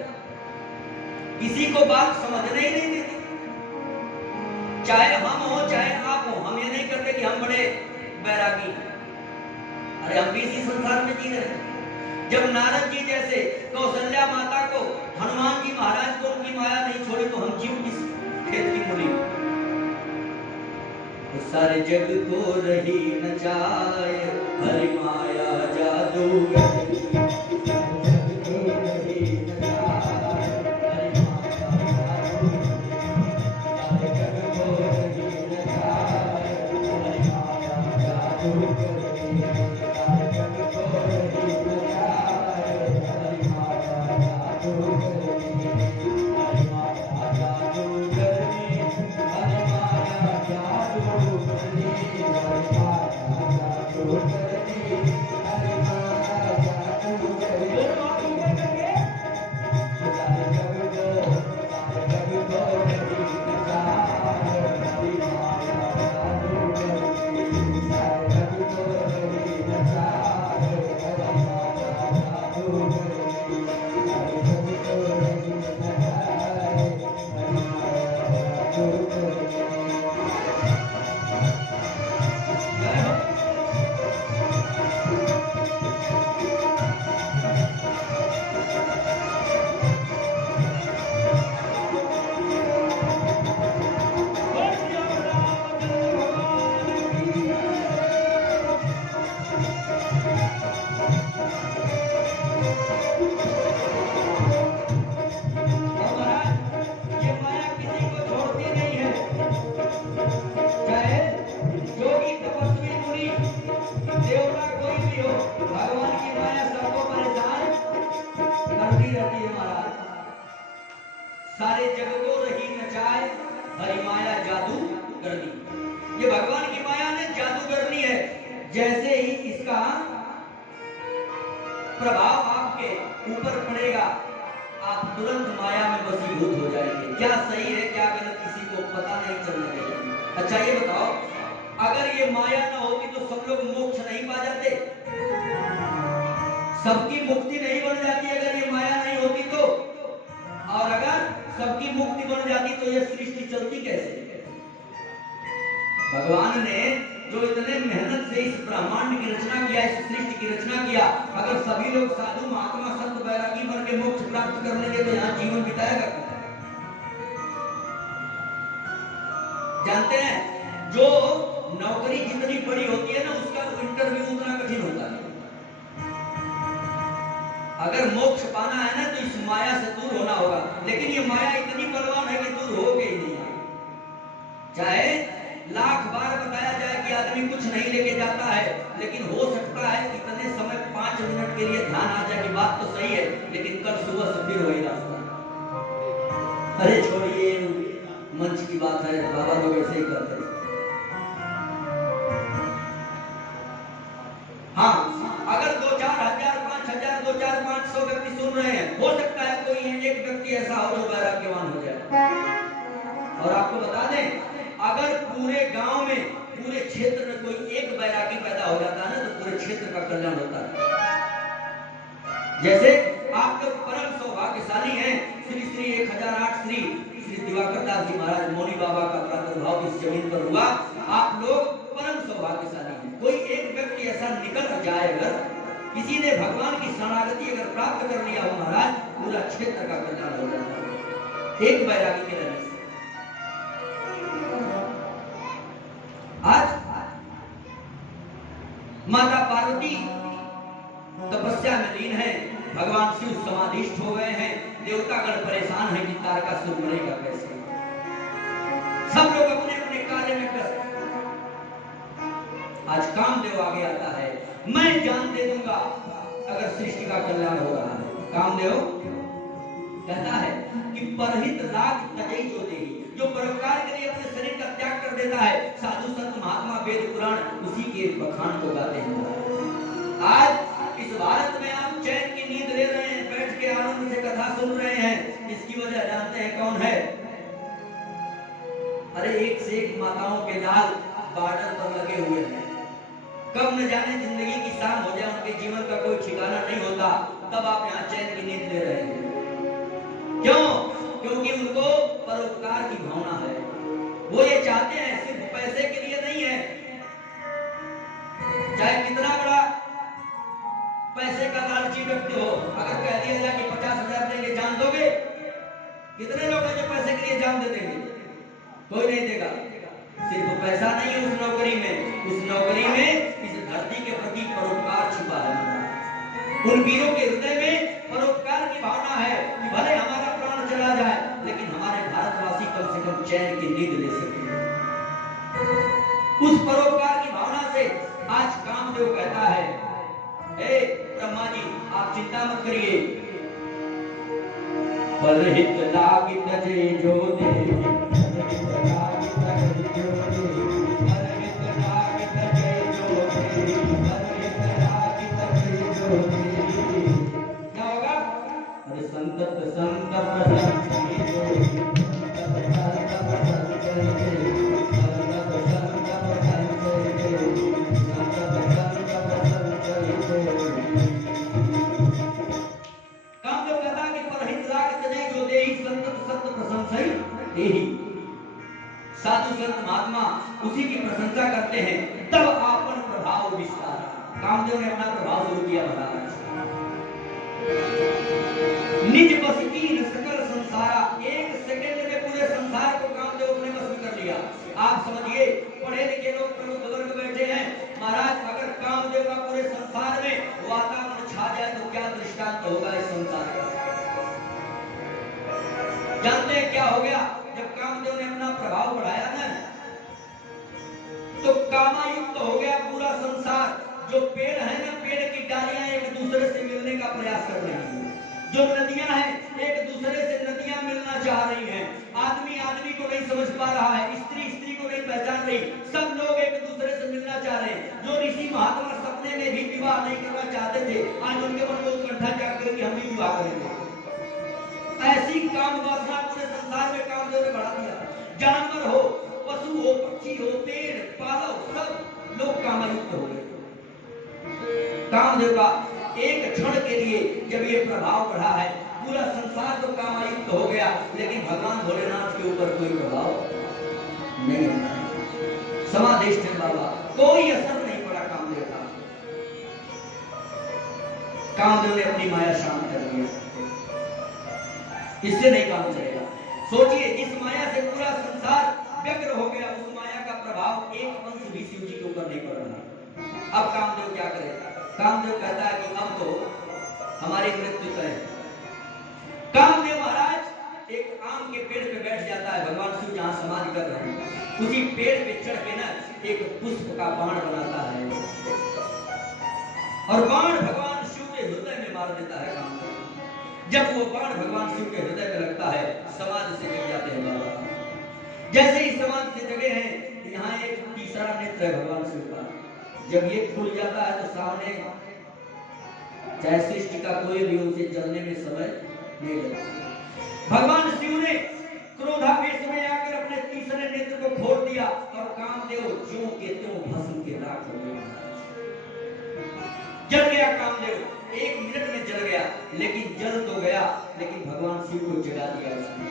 किसी को बात समझने ही नहीं देती। चाहे हम हो चाहे आप हो, हम ये नहीं करते कि हम बड़े बैरागी, अरे हम भी इसी संसार में जी रहे हैं। जब नारद जी जैसे कौशल्या माता को, हनुमान जी महाराज को उनकी माया नहीं छोड़ी, तो हम जीव किस खेत की मूली? तो सारे जग को रही नचाए हरि माया जादूगर, सारे जग को रही नचाए हरि माया जादू करनी। ये भगवान की माया ने जादू करनी है। जैसे ही इसका प्रभाव आपके ऊपर पड़ेगा, आप तुरंत माया में वशीभूत हो जाएंगे। क्या सही है क्या गलत किसी को पता नहीं चलने देगा। अच्छा ये बताओ, अगर ये माया ना होती तो सब लोग मोक्ष नहीं पा जाते? सबकी मुक्ति नहीं बन जाती अगर ये माया नहीं होती तो? और अगर सबकी मुक्ति बन जाती तो ये सृष्टि चलती कैसे? भगवान ने जो इतने मेहनत से इस ब्रह्मांड की रचना किया, इस सृष्टि की रचना किया, अगर सभी लोग साधु महात्मा संत बैरागी बन के मोक्ष प्राप्त कर लेंगे तो यहाँ जीवन बिताएगा कौन? जानते हैं, जो नौकरी जितनी बड़ी होती है ना, उसका इंटरव्यू उतना कठिन होता है। अगर मोक्ष पाना है ना तो इस माया से दूर होना होगा, लेकिन ये माया इतनी बलवान है कि दूर हो गई नहीं। चाहे लाख बार बताया जाए कि आदमी कुछ नहीं लेके जाता है, लेकिन हो सकता है इतने समय 5 मिनट के लिए ध्यान आ जाए कि बात तो सही है, लेकिन कल सुबह से फिर वही रास्ता। अरे छोड़िए, मंच की बात है, बाबा लोग ऐसे ही करते हैं। हाँ, अगर 2-4 हजार 5,000 2-4-500 व्यक्ति सुन रहे हैं, हो सकता है कोई एक व्यक्ति ऐसा हो जो वैराग्यवान हो जाए। और आपको बता दें, अगर पूरे गांव में, पूरे क्षेत्र में कोई एक बैरागी पैदा हो जाता है ना, तो पूरे क्षेत्र का कल्याण होता है। जैसे आप लोग परम सौभाग्यशाली हैं, श्री श्री 1008 श्री दिवाकर दास जी महाराज मौनी बाबा का प्रादुर्भाव इस जमीन पर हुआ। आप लोग परम सौभाग्यशाली हैं। कोई एक व्यक्ति ऐसा निकल जाए, अगर किसी ने भगवान की शरणागति अगर प्राप्त कर लिया हो महाराज, पूरा क्षेत्र का कल्याण हो जाता है एक बैरागी के रहने से। आज माता पार्वती तपस्या में लीन है, भगवान शिव समाधिष्ठ हो गए हैं, देवतागण परेशान है कि तारकासुर मरेगा कैसे। सब लोग अपने अपने कार्य में व्यस्त। आज कामदेव आगे आता है, मैं जान दे दूंगा अगर सृष्टि का कल्याण हो रहा है। कामदेव कहता है कि परहित लाख तजई जो देही, जो परोपकार के लिए अपने शरीर का त्याग कर देता है, साधु संत महात्मा वेद पुराण उसी के बखान को गाते हैं। आज इस भारत में आप चैन की नींद ले रहे हैं, बैठ के आनंद से कथा सुन रहे हैं, इसकी वजह जानते हैं कौन है? अरे एक से एक माताओं के लाल बॉर्डर पर लगे हुए हैं। कब न जाने जिंदगी की शाम हो जाए, उनके जीवन का कोई ठिकाना नहीं होता, तब आप यहाँ चैन की नींद ले रहे हैं। क्यों? क्योंकि उनको परोपकार की भावना है। वो ये चाहते हैं, सिर्फ पैसे के लिए नहीं है, चाहे कितना बड़ा पैसे का लालची व्यक्ति हो, अगर कह दिया जाए कि 50,000 देंगे जान दोगे, कितने लोग हैं जो पैसे के लिए जान दे देंगे? कोई नहीं देगा। सिर्फ पैसा नहीं है उस नौकरी में, उस नौकरी में इस धरती के प्रति परोपकार छिपा है। उन वीरों के हृदय में परोपकार की भावना है कि भले हमारा प्राण चला जाए लेकिन हमारे भारतवासी कम से कम चैन की नींद ले सके। उस परोपकार की भावना से आज कामदेव कहता है, हे ब्रह्मा जी आप चिंता मत करिए, परहित लागित जे जो दे, परहित लागित जे जो दे, परहित लागित जे जो दे, परहित लागित जे जो दे। क्या होगा? अरे संतत संत प्रसन्न जो, संतत संत प्रसन्न जो, संतत संत प्रसन्न जो, संतत संत प्रसन्न जो। कामदेव कहता कि परहित लागित जे जो दे, संतत संत प्रसन्न देहि। साधु संत महात्मा उसी की प्रशंसा करते हैं, तब आपन प्रभाव विस्तार। कामदेव ने अपना प्रभाव शुरू किया महाराज। निज बस कीन सकल संसारा, एक सेकंड में पूरे संसार को कामदेव अपने बस में कर लिया। आप समझिए, पढ़े लिखे लोग प्रमुख वर्ग बैठे हैं महाराज, अगर कामदेव का पूरे संसार में वातावरण छा जाए तो क्या दृष्टांत होगा इस संसार का? जानते हैं क्या हो गया? जब कामदेव ने अपना प्रभाव बढ़ाया ना, तो कामायुक्त हो गया पूरा संसार। जो पेड़ है ना, पेड़ की डालियां एक दूसरे से मिलने का प्रयास कर रही हैं, जो नदियां हैं एक दूसरे से नदियां मिलना चाह रही हैं, आदमी आदमी को नहीं समझ पा रहा है, स्त्री स्त्री को नहीं पहचान रही, सब लोग एक दूसरे से मिलना चाह रहे हैं। जो ऋषि महात्मा सपने में भी विवाह नहीं करना चाहते थे, आज उनके मन में उत्कंठा जाग गई कि हम भी विवाह करेंगे। ऐसी काम वासना पूरे संसार में कामदेव ने बढ़ा दिया। जानवर हो, पशु हो, पक्षी हो, पेड़ पालव, सब लोग कामायुक्त हो गए। कामदेव का एक क्षण के लिए जब ये प्रभाव बढ़ा है, पूरा संसार तो कामायुक्त हो गया, लेकिन भगवान भोलेनाथ के ऊपर कोई प्रभाव नहीं है। समाधिष्ठ है बाबा, कोई असर नहीं पड़ा कामदेव का। कामदेव ने अपनी माया शांत कर दिया, इससे नहीं काम चलेगा। सोचिए, जिस माया से पूरा संसार व्यग्र हो गया, उस माया का प्रभाव एक अंश भी शिव जी के ऊपर नहीं पड़ रहा। अब कामदेव क्या करेगा? कामदेव कहता है कि अब तो हमारी मृत्यु तय है। कामदेव महाराज एक आम के पेड़ पे बैठ जाता है, भगवान शिव जहां समाधि कर रहे हैं, उसी पेड़ पे चढ़ के ना एक पुष्प का बाण बनाता है और बाण भगवान शिव के हृदय में मार देता है कामदेव। जब वो बाण भगवान शिव के हृदय में लगता है, समाधि से जग जाते हैं बाबा। जैसे ही समाधि से जगे हैं, यहाँ एक तीसरा नेत्र है भगवान शिव का। जब ये खुल जाता है तो सामने चाहे सृष्टि का कोई भी उसे जलने में समय नहीं लगता। भगवान शिव ने क्रोधावेश में आकर अपने तीसरे नेत्र को खोल दिया और कामदेव ज्यों के त्यों भस्म के राख हो गए। जल गया कामदेव, 1 मिनट में जल गया, लेकिन जल तो गया, लेकिन भगवान शिव को जगा दिया उसने।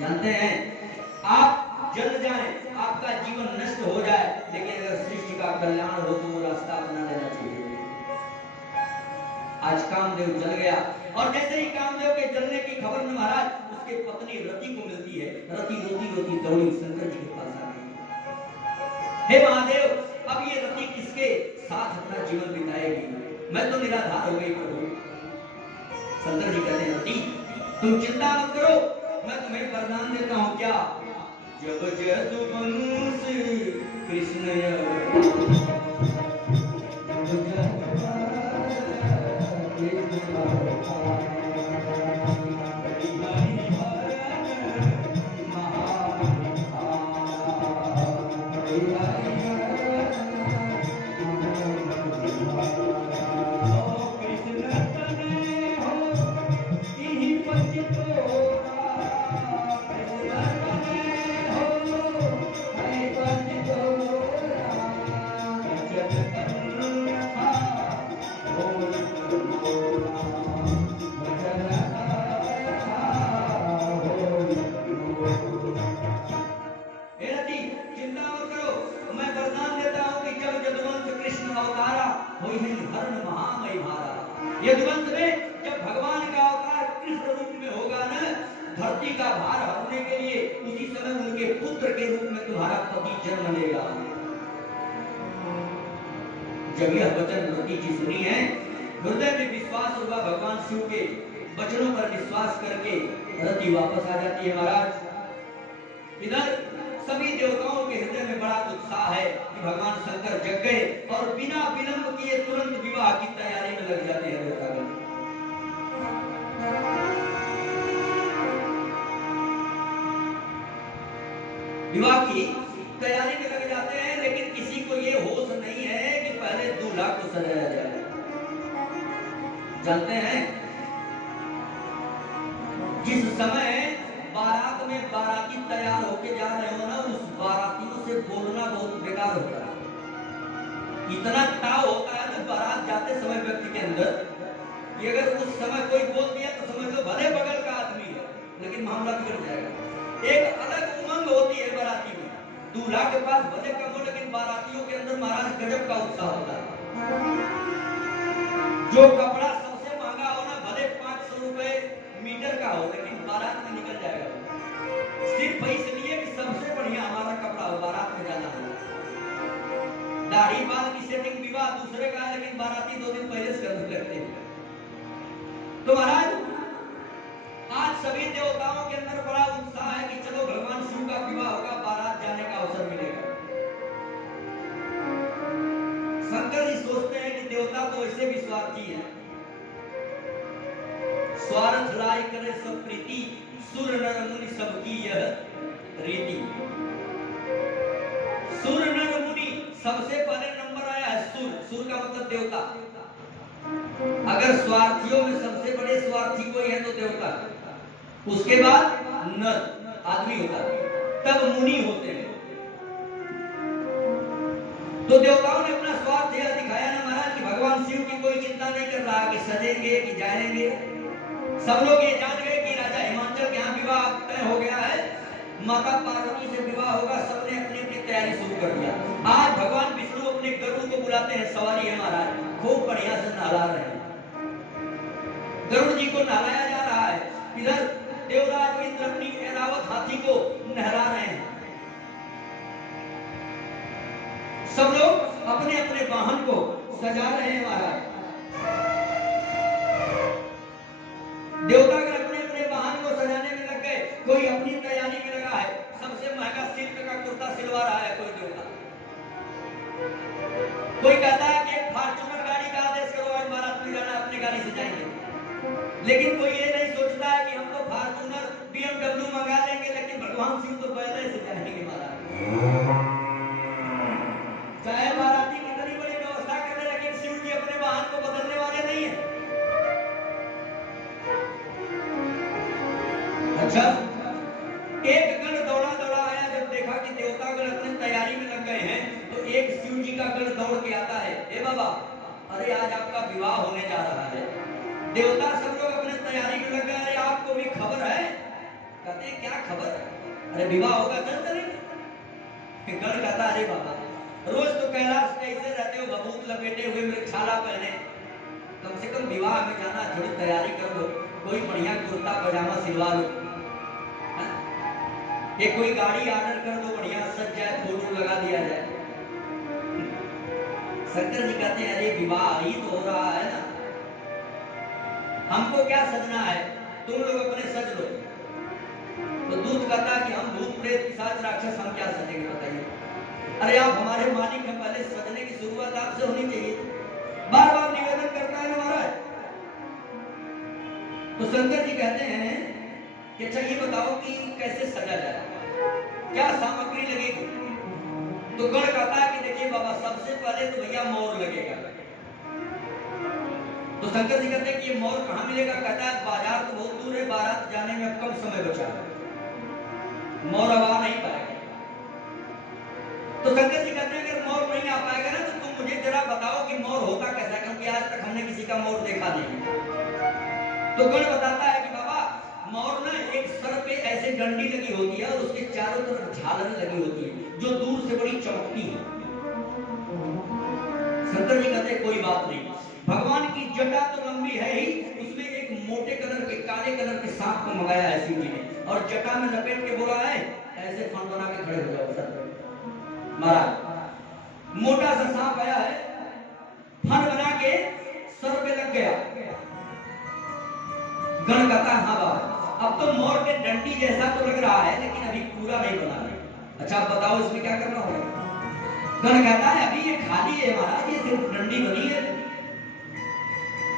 जानते हैं, आप जल जाएं, आपका जीवन नष्ट हो जाए, लेकिन अगर सृष्टि का कल्याण हो तो वो रास्ता अपना लेना चाहिए। आज कामदेव जल गया, और जैसे ही कामदेव के जलने की खबर में महाराज उसके पत्नी रति को मिलती है। रति रोती रोती दौड़ी शंकर जी के पास आ गई। हे महादेव, अब ये रति किसके साथ अपना जीवन बिताएगी? मैं तो निराधार हो गई प्रभु। शंकर जी कहते हैं, रति तुम चिंता मत करो, मैं तुम्हें वरदान देता हूँ। क्या? जब जदुवंश कृष्ण होई है हरण महामय भारा। यदुवंश में जब भगवान का अवतार कृष्ण रूप में होगा ना, धरती का भार हरने के लिए, उसी समय उनके पुत्र के रूप में तुम्हारा पति जन्म लेगा। जब यह वचन रति जी सुनी है, हृदय में विश्वास हुआ, भगवान शिव के वचनों पर विश्वास करके रति वापस आ जाती है। महाराज इधर सभी देवताओं के हृदय में बड़ा उत्साह है कि भगवान शंकर जग गए और बिना विलंब किए तुरंत विवाह की तैयारी में लग जाते हैं देवतागण। विवाह की तैयारी में लग जाते हैं, लेकिन किसी को ये होश नहीं है कि पहले दूल्हा को सजाया जाए। जानते हैं जिस समय बारात में बाराती तैयार होके जा रहे हो ना, उस बारातियों से बोलना बहुत बेकार होता है। इतना ताव होता है ना बारात जाते समय व्यक्ति के अंदर कि अगर उस समय कोई बोल दिया तो समझ लो भले बगल का आदमी है, लेकिन मामला बिगड़ जाएगा। एक अलग उमंग होती है बाराती में, दूल्हा के पास भले कम हो, लेकिन बारातियों के अंदर महाराज गजब का उत्साह होता है। जो कपड़ा सबसे महंगा हो ना, भले 500 रुपए मीटर का हो, लेकिन बारात में निकल जाएगा, सिर्फ इसलिए कि सबसे बढ़िया हमारा कपड़ा हो, बारात में जाना है। दाढ़ी बाल की सेटिंग विवाह दूसरे का है, लेकिन बाराती 2 दिन पहले से करने लगते हैं। तो महाराज आज सभी देवताओं के अंदर बड़ा उत्साह है कि चलो भगवान शिव का विवाह होगा, बारात जाने का अवसर मिलेगा। शंकर जी सोचते हैं कि देवता तो ऐसे भी स्वार्थी है, स्वार्थ लाई करे सब प्रीति, सुर नर मुनि सबकी यह रीति। सुर नर मुनि सबसे पहले नंबर आया है सुर, सुर का मतलब देवता। अगर स्वार्थियों में सबसे बड़े स्वार्थी कोई है तो देवता, उसके बाद नर आदमी होता है, तब मुनि होते हैं। तो देवताओं ने अपना स्वार्थ यह दिखाया ना महाराज कि भगवान शिव की कोई चिंता नहीं कर रहा कि सजेंगे कि जाएंगे। सब लोग ये जान गए कि राजा हिमांचल के यहाँ विवाह तय हो गया है, माता पार्वती से विवाह होगा। सबने अपनी अपनी तैयारी शुरू कर दिया। आज भगवान विष्णु अपने गरुड़ को बुलाते हैं, सवारी है महाराज, खूब बढ़िया से नहला रहे हैं। गरुड़ जी को नहलाया जा रहा है, इधर देवराज इंद्र अपनी ऐरावत हाथी को नहला रहे हैं। सब लोग अपने अपने वाहन को सजा रहे हैं महाराज। देवतागण अपने अपने वाहन को सजाने में लग गए, कोई अपनी तैयारी में लगा है, सबसे महंगा सिल्क का कुर्ता सिलवा रहा है कोई देवता। कोई कहता है कि एक फॉर्च्यूनर गाड़ी का आदेश करो, आज बारात में जाना, अपनी गाड़ी से जाएंगे। लेकिन कोई ये नहीं सोचता है कि हम तो फॉर्च्यूनर BMW मंगा लेंगे, लेकिन भगवान शिव तो पहले से जाएंगे महाराज। चाहे बाराती कितनी बड़ी व्यवस्था कर ले, लेकिन शिव जी अपने वाहन को बदलने वाले नहीं है। अच्छा, एक गण दौड़ा दौड़ा आया, जब देखा कि देवतागण अपनी तैयारी में लग गए हैं, तो एक शिव जी का गण दौड़ के आता है। हे बाबा, अरे आज आपका विवाह होने जा रहा है। देवता सब लोग अपने तैयारी में लग गए, अरे आपको भी खबर है? कहते हैं क्या खबर? अरे विवाह होगा, चल चलेंगे। गण कहता अरे बाबा, रोज तो कैलाश कैसे रहते हो, बबूत लपेटे हुए, मेरे छाला पहने, कम से कम विवाह में जाना, थोड़ी तैयारी कर लो, कोई बढ़िया कुर्ता पजामा सिलवा लो, एक कोई गाड़ी ऑर्डर कर दो, बढ़िया सज जाए, फोटो लगा दिया जाए। शंकर जी कहते हैं अरे विवाह ही तो हो रहा है ना, हमको क्या सजना है, तुम लोग अपने सज लो। तो दूत कहता है कि हम भूत प्रेत पिशाच राक्षस हम क्या सजेंगे बताइए। अरे आप हमारे मालिक हैं, पहले सजने की शुरुआत आपसे होनी चाहिए। बार बार निवेदन करता है ना महाराज। तो शंकर जी कहते हैं कि अच्छा ये बताओ कि कैसे सजा जाए, क्या सामग्री लगेगी। तो गण कहता है कि देखिए बाबा, सबसे पहले तो भैया मोर लगेगा। तो शंकर जी कहते हैं कि ये मोर कहाँ मिलेगा। कहता है बाजार तो बहुत दूर है, बारात जाने में अब कम समय बचा है, मोर अब आ नहीं पाएगा। तो शंकर जी कहते हैं अगर मोर नहीं आ पाएगा ना, तो तुम मुझे जरा बताओ कि मोर होता कैसा, क्योंकि आज तक हमने किसी का मोर देखा नहीं। तो गण बताता है कि बाबा, मोर ना एक सर पे ऐसे डंडी लगी होती है और उसके चारों तरफ झालर लगी होती है, जो दूर से बड़ी चमकती है। शंकर जी कहते कोई बात नहीं, भगवान की जटा तो लंबी है ही, उसमें एक मोटे कलर के काले कलर के सांप को मंगाया है शिव जी ने, और जटा में लपेट के बोला है ऐसे फन बना के खड़े हो जाओ सर महाराज। मोटा सा सांप आया है, फन बना के सर पे लग गया। गण कहता हाँ बाबा, अब तो मोर के डंडी जैसा तो लग रहा है लेकिन अभी पूरा नहीं बना है, अच्छा आप बताओ इसमें क्या करना होगा। गण कहता है अभी ये खाली है महाराज, ये सिर्फ डंडी बनी है।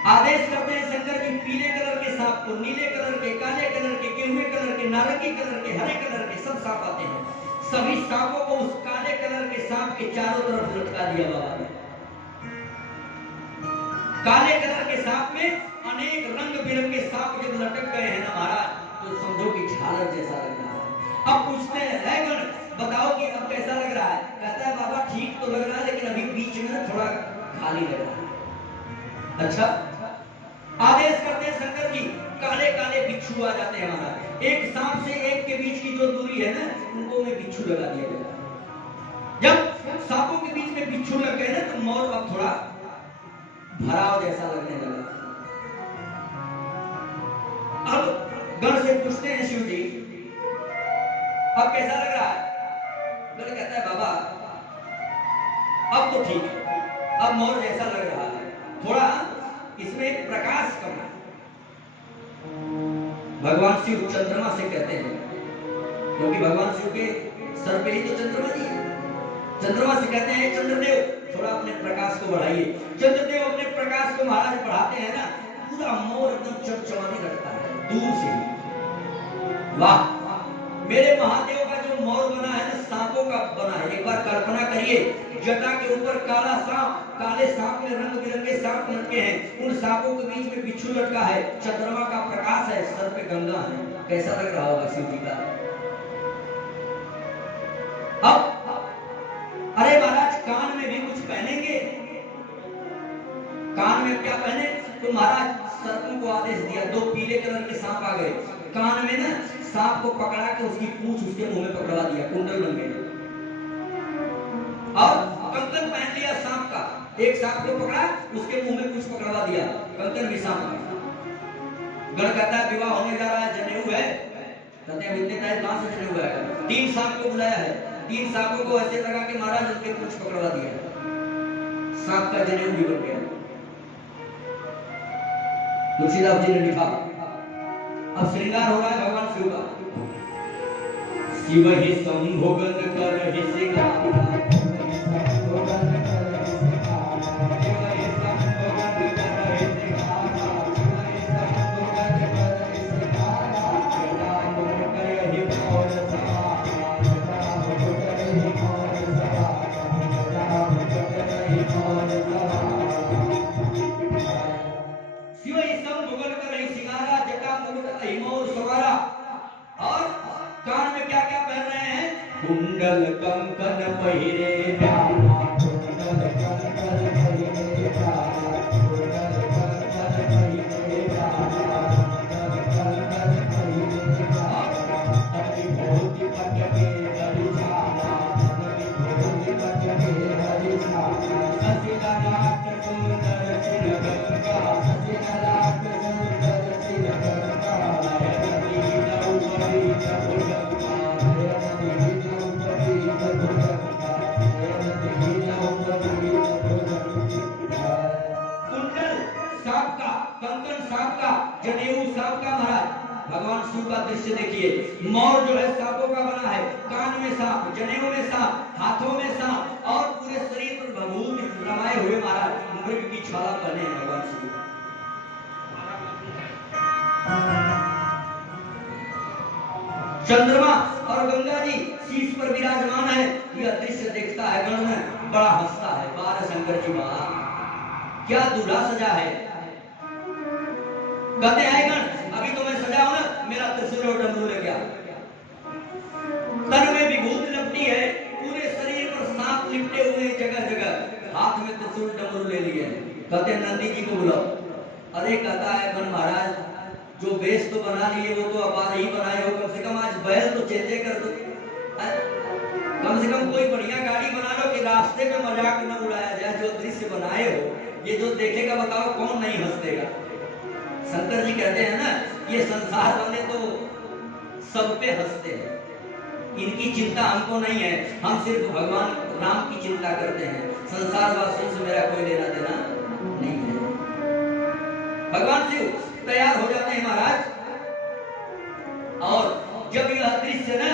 आदेश करते हैं शंकर जी, पीले कलर के सांप को, नीले कलर के, काले कलर के, गेहुए कलर के, नारंगी कलर के, हरे कलर के सब सांप आते हैं। सभी सांपों को उस काले कलर के सांप के चारों तरफ लटका दिया बाबा ने। काले कलर के सांप में अनेक रंग बिरंगे सांप जब लटक गए हैं ना महाराज, तो समझो कि झालर जैसा लग रहा है। अब पूछते हैं गण बताओ कि अब कैसा लग रहा है। कहता है बाबा ठीक तो लग रहा है लेकिन अभी बीच में थोड़ा खाली लग रहा है। अच्छा, आदेश करते हैं शंकर जी, काले काले बिच्छू आ जाते हैं महाराज, एक सांप से एक के बीच की जो दूरी है ना उनको में बिच्छू लगा दिया गया। जब सांपों के बीच में बिच्छू लग गए ना तो मोर अब थोड़ा भराव जैसा लगने लगा। अब गण से पूछते हैं शिव जी अब कैसा लग रहा है। गण कहता है बाबा अब तो ठीक है, अब मोर जैसा लग रहा है, थोड़ा इसमें प्रकाश कम है। भगवान शिव चंद्रमा से कहते हैं, क्योंकि भगवान शिव के सर पे ही तो चंद्रमा जी है। चंद्रमा से कहते हैं चंद्रदेव थोड़ा अपने प्रकाश को बढ़ाइए। चंद्रदेव अपने प्रकाश को महाराज बढ़ाते हैं ना, पूरा मोर एकदम चमचमाने लगता है दूर से ही। वाह, मेरे महादेव का जो मोर बना है ना सांपों का बना है। एक बार कल्पना करिए, जटा के ऊपर काला सांप, काले सांप में रंग बिरंगे सांप लटके हैं, उन सांपों के बीच में बिच्छू लटका है, चंद्रमा का प्रकाश है, सर पे गंगा है, कैसा लग रहा होगा शिव जी का। अब अरे महाराज कान में भी कुछ पहनेंगे, कान में क्या पहने, तो महाराज सर्पों को आदेश दिया, दो पीले कलर के सांप आ गए, कान में ना सांप को पकड़ा के उसकी पूंछ उसके मुंह में पकड़वा दिया, कुंडल बन गए। और कंकन पहन लिया सांप का, एक सांप को पकड़ा उसके मुंह में कुछ पकड़वा दिया, कंकन भी सांप का। गण कहता है विवाह होने जा रहा है, जनेऊ है, कहते हैं इतने टाइम कहां से जनेऊ है। 3 सांप को बुलाया है, 3 सांपों को ऐसे लगा के महाराज उसके पूंछ पकड़वा दिया, सांप का जनेऊ भी बन गया। तुलसीदास जी ने लिखा, अब श्रृंगार हो रहा है भगवान शिव का। शिव ही संभोगन कर ही श्रृंगार, कुंडल कंकन पहिरे प्यारा, कुंडल कंकन पहिरे प्यारा, कुंडल कंकन पहिरे प्यारा, कुंडल कंकन पहिरे प्यारा, हरि भोति पटके हरि छाला, हरि भोति पटके हरि छाला, ससिलाट सुंदर सिर गंगा, ससिलाट सुंदर सिर गंगा, नयन नीलौपरी जगुगंगा, जनेऊ सांप का महाराज। भगवान शिव का दृश्य देखिए, मोर जो है सांपों का बना है, कान में सांप, जनेऊ में सांप, हाथों में सांप और पूरे शरीर पर भभूत रमाए हुए महाराज मृग की छाला पहने हैं भगवान शिव। चंद्रमा और गंगा जी शीश पर विराजमान है। यह दृश्य देखता है गण में बड़ा हंसता है, बार शंकर जी वाह क्या दूल्हा सजा है। कहते हैं गण अभी तो मैं सजा हूं ना, मेरा त्रिशूल और डमरू ले गया, तन में विभूति लपटी है, पूरे शरीर पर सांप लिपटे हुए जगह जगह, हाथ में त्रिशूल डमरू ले लिए। कहते हैं नंदी जी को बुलाओ। अरे कहता है गण महाराज जो वेश तो बना लिए वो तो अपार ही बनाए हो, कम से कम आज बैल तो चेंजे कर दो, कम कम से कम कोई बढ़िया गाड़ी बना लो कि रास्ते में मजाक न उड़ाया जाए। जो दृश्य बनाए हो, ये जो देखेगा बताओ कौन नहीं हंसेगा। शंकर जी कहते हैं ना, ये संसार वाले तो सब पे हंसते हैं, इनकी चिंता हमको नहीं है, हम सिर्फ भगवान राम की चिंता करते हैं, संसार वासियों से मेरा कोई लेना देना नहीं है। भगवान शिव तैयार हो जाते हैं महाराज, और जब यह दृश्य न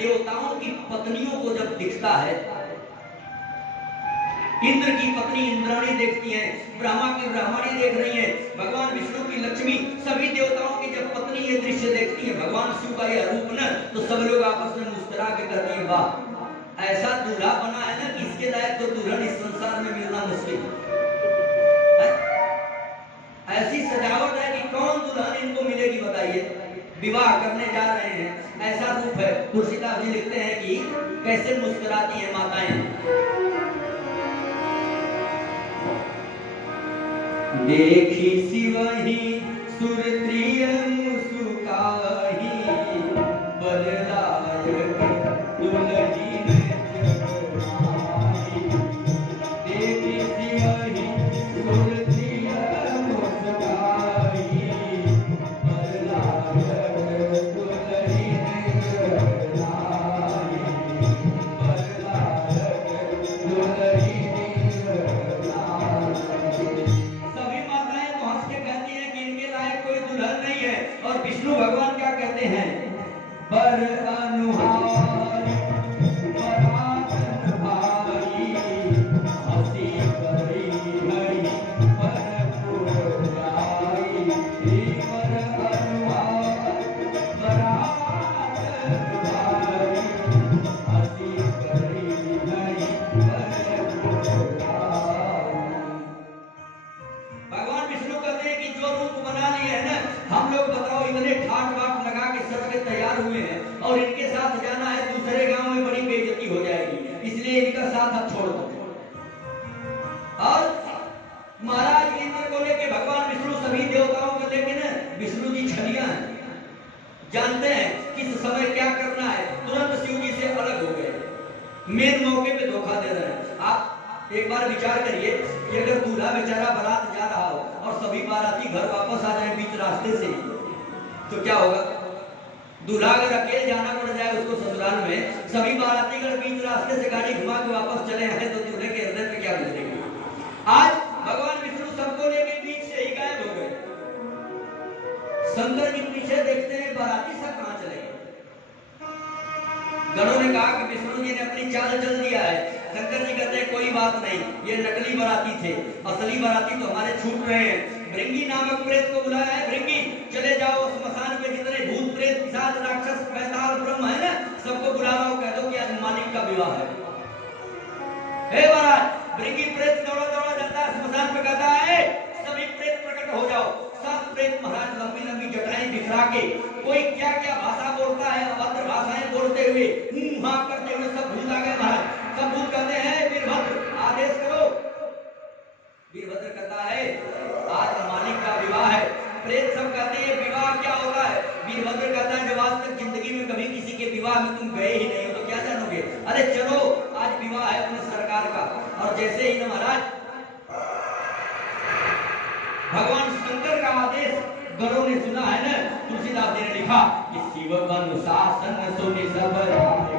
देवताओं की पत्नियों को जब दिखता है, इंद्र की पत्नी इंद्राणी देखती है, ब्रह्मा की ब्रह्माणी देख रही है, भगवान विष्णु की लक्ष्मी, सभी देवताओं की जब पत्नी ये दृश्य देखती है, भगवान शिव का यह रूप न, तो सब लोग आपस में मुस्कुरा के कहते हैं वाह, ऐसा दूल्हा बना है ना कि इसके लायक तो दुल्हन इस संसार में मिलना मुश्किल है। ऐसी सजावट है कि कौन दुल्हन इनको मिलेगी बताइए। विवाह करने जा रहे हैं, ऐसा रूप है। तुलसीदास जी लिखते हैं कि कैसे मुस्कुराती है माताएं। देखी शिवहि सुरत्रिय मुसुकाहि, बलदायक दुलहिन जगमाहि। देखी शिवहि सुरत्रिय मुसुकाहि, बलदायक दुलहिन जगमाहि, बलदायक दुलहिन। और विष्णु भगवान क्या कहते हैं, बर अनुहार परातन भाई, हंसी करी हरि परपुर जाई। बर अनुहार परातन भाई, हंसी करी हरि परपुर जाई। भगवान विष्णु कहते हैं कि जो रूप बना लिए है ना, हम लोग बताओ इतने ठाट बाट लगा के सज के तैयार हुए हैं, और इनके साथ जाना है दूसरे गांव में, बड़ी बेइज्जती हो जाएगी, इसलिए इनका साथ अब छोड़ दो। और महाराज इंद्र को लेके भगवान विष्णु सभी देवताओं को लेके ना, विष्णु जी छलियां हैं, जानते हैं किस समय क्या करना है, तुरंत शिव जी से अलग हो गए, मेन मौके पे धोखा दे रहे हैं। आप एक बार विचार करिए कि अगर दूल्हा बेचारा बारात जा रहा हो और सभी बाराती घर वापस आ जाए बीच रास्ते से, तो क्या होगा। दूल्हा अगर अकेले जाना पड़ जाए उसको ससुराल में, सभी बाराती अगर बीच रास्ते से गाड़ी घुमा के वापस चले आए, तो दूल्हे के हृदय पे क्या गुजरेगी। आज भगवान विष्णु सबको लेके बीच से ही गायब हो गए। शंकर जी पीछे देखते हैं बाराती सब कहां चले गए। गणों ने कहा कि विष्णु जी ने अपनी चाल चल दिया है। शंकर जी कहते हैं कोई बात नहीं, ये नकली बाराती थे, असली बाराती तो हमारे छूट रहे हैं। भृंगी नामक प्रेत को बुलाया है, भृंगी चले जाओ स्मशान पे, जितने भूत प्रेत पिशाच राक्षस पैताल ब्रह्म है ना, सबको बुला लो, कह दो कि आज मालिक का विवाह है। हे महाराज, भृंगी प्रेत दौड़ा दौड़ा जाता है स्मशान पे, कहता है सभी प्रेत प्रकट हो जाओ। सब प्रेत महाराज लंबी लंबी जटाएं बिखरा के, कोई क्या क्या भाषा बोलता है, अभद्र भाषाएं बोलते हुए, हाँ करते हुए सब भूत आ गए महाराज। सब भूत कहते हैं वीरभद्र आदेश करो। वीरभद्र कहता है आज मालिक का विवाह है। प्रेत सब कहते हैं विवाह क्या होता है। वीरभद्र कहता है जब आज तक जिंदगी में कभी किसी के विवाह में तुम गए ही नहीं हो तो क्या जानोगे। अरे चलो आज विवाह है अपने सरकार का। और जैसे ही महाराज भगवान शंकर का आदेश गणों ने सुना है ना, तुलसीदास जी ने लिखा कि शिव अनुशासन सुनि सब राय।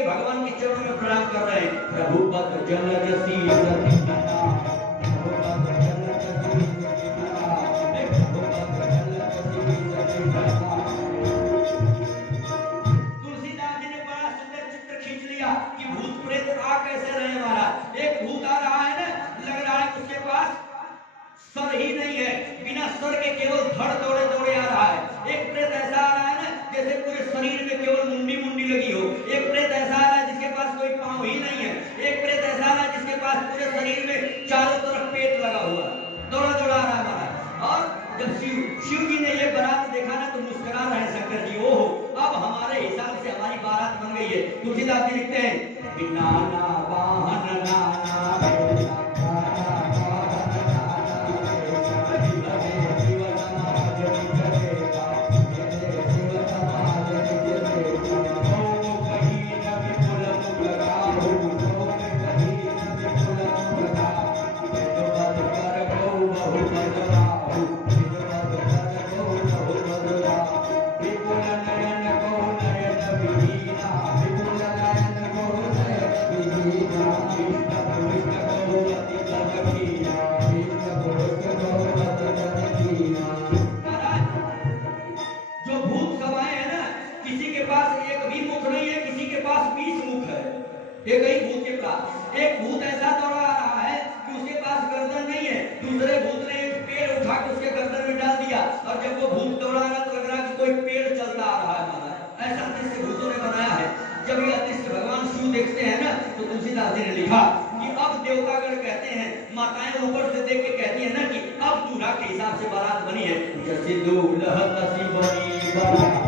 भगवान के चरणों में प्रणाम कर रहे हैं। प्रभु पद जल जसी तुलसीदास जी ने बड़ा सुंदर चित्र खींच लिया कि भूत प्रेत आ कैसे रहे महाराज। एक भूत आ रहा है ना, लग रहा है उसके पास सर ही नहीं है, बिना सर के केवल धड़ दौड़े दौड़े आ रहा है। एक प्रेत ऐसा आ रहा है ना जैसे पूरे शरीर में केवल मुंडी मुंडी लगी हो। एक प्रेत ऐसा आ रहा है जिसके पास कोई पांव ही नहीं है। एक प्रेत ऐसा आ रहा है जिसके पास पूरे शरीर में चारों तरफ पेट लगा हुआ, दौड़ा दौड़ा आ रहा है महाराज। और जब शिव जी ने ये बन गई है। तुलसीदास जी लिखते हैं बिना ना वाहन नाना एक ही भूत के पास एक भूत ऐसा दौड़ा आ रहा है कि उसके पास गर्दन नहीं है, दूसरे भूत ने एक पेड़ उठा के उसके गर्दन में डाल दिया और जब वो भूत दौड़ा रहा तो लग रहा कि कोई पेड़ चलता आ रहा है महाराज। ऐसा दृश्य भूतों ने बनाया है। जब यह दृश्य भगवान शिव देखते हैं ना तो तुलसीदास जी ने लिखा कि अब देवतागण कहते हैं, माताएं ऊपर से देख के कहती है ना कि अब दूल्हा के हिसाब से बारात बनी है। जैसे दूल्हा तसी बनी बारात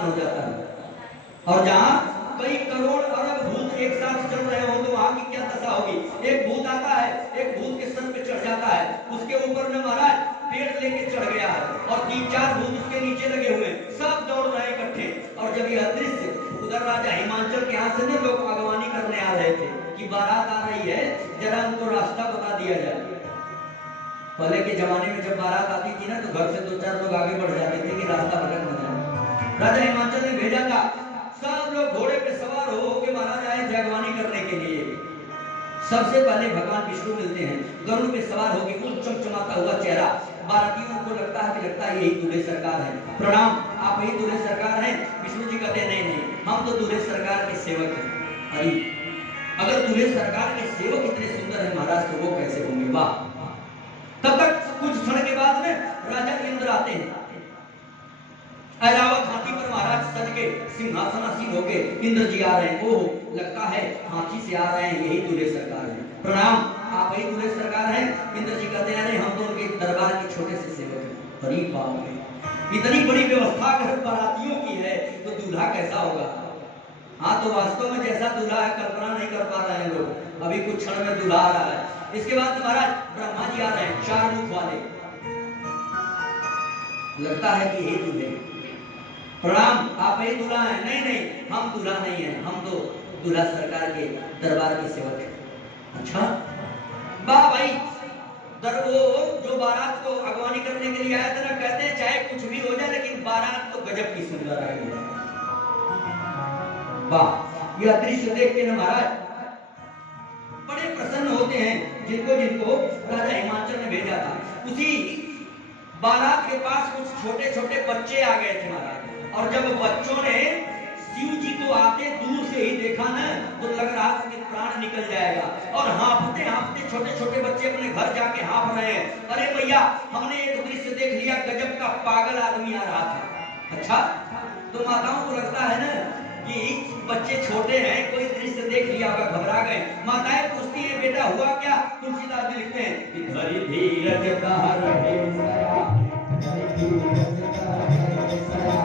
हो जाता है और जहां कई करोड़ अरब भूत एक साथ चल रहे हो तो वहां की क्या दशा होगी। एक भूत आता है, एक भूत के सर पे चढ़ जाता है, उसके ऊपर में महाराज पेड़ लेके चढ़ गया है और 3-4 भूत उसके नीचे लगे हुए, सब दौड़ रहे हैं इकट्ठे। और जब यह दृश्य उधर राजा हिमांचल के यहाँ से ना लोग अगवानी करने आ रहे थे कि बारात आ रही है, जरा उनको रास्ता बता दिया जाए। पहले के जमाने में जब बारात आती थी ना तो घर से 2-4 लोग आगे बढ़ जाते थे कि रास्ता भटक न जाए। राजा हिमांचल ने भेजा था, सब लोग घोड़े पे सवार हो के महाराज आए थे अगवानी करने के लिए। सबसे पहले भगवान विष्णु मिलते हैं, गरुड़ पे सवार होके उन चमचमाता हुआ चेहरा। बारातियों को लगता है यही दूल्हे सरकार है, प्रणाम आप यही दूल्हे सरकार हैं। विष्णु जी कहते नहीं नहीं, हम तो दूल्हे सरकार के सेवक हैं। अरे अगर दूल्हे सरकार के सेवक इतने सुंदर है महाराज तो वो कैसे होंगे। वाह। तब तक कुछ क्षण के बाद में राजा इंद्र आते हैं, ऐरावत हाथी पर महाराज सज के सिंहासनासीन होके इंद्र जी आ रहे हैं। ओह लगता है हाथी से आ रहे हैं, यही दूल्हे सरकार है, प्रणाम आप यही दूल्हे सरकार हैं। इंद्र जी कहते हैं अरे हम तो उनके दरबार के छोटे से सेवक हैं। अरे बाप रे, इतनी बड़ी व्यवस्था अगर बारातियों की है तो दूल्हा कैसा होगा। हाँ तो वास्तव में जैसा दूल्हा है कल्पना नहीं कर पा रहे हैं लोग। अभी कुछ क्षण में दूल्हा आ रहा है। इसके बाद महाराज ब्रह्मा जी आ रहे हैं, 4 मुख वाले। लगता है कि यही दूल्हे, प्रणाम आप यही दूल्हा हैं। नहीं नहीं हम दूल्हा नहीं है, हम तो दूल्हा सरकार के दरबार के सेवक हैं। अच्छा वाह भाई। वो जो बारात को अगवानी करने के लिए आया था ना, कहते हैं चाहे कुछ भी हो जाए लेकिन बारात तो गजब की सुंदर आएगी। वाह। यह दृश्य देख के ना महाराज बड़े प्रसन्न होते हैं। जिनको जिनको राजा हिमांचल ने भेजा था, उसी बारात के पास कुछ छोटे छोटे बच्चे आ गए थे महाराज। और जब बच्चों ने शिव जी को आते दूर से ही देखा ना तो लग रहा था कि प्राण निकल जाएगा। और हांफते हांफते छोटे छोटे बच्चे अपने घर जाके हांफ रहे हैं, अरे भैया हमने एक दृश्य देख लिया, गजब का पागल आदमी आ रहा था। अच्छा तो माताओं को लगता है ना कि बच्चे छोटे हैं, कोई दृश्य देख लिया होगा, घबरा गए। माताएं पूछती है बेटा हुआ क्या। तुलसीदास जी लिखते हैं कि धरि धीरज कह रहे सया, धरि धीरज कह रहे सया,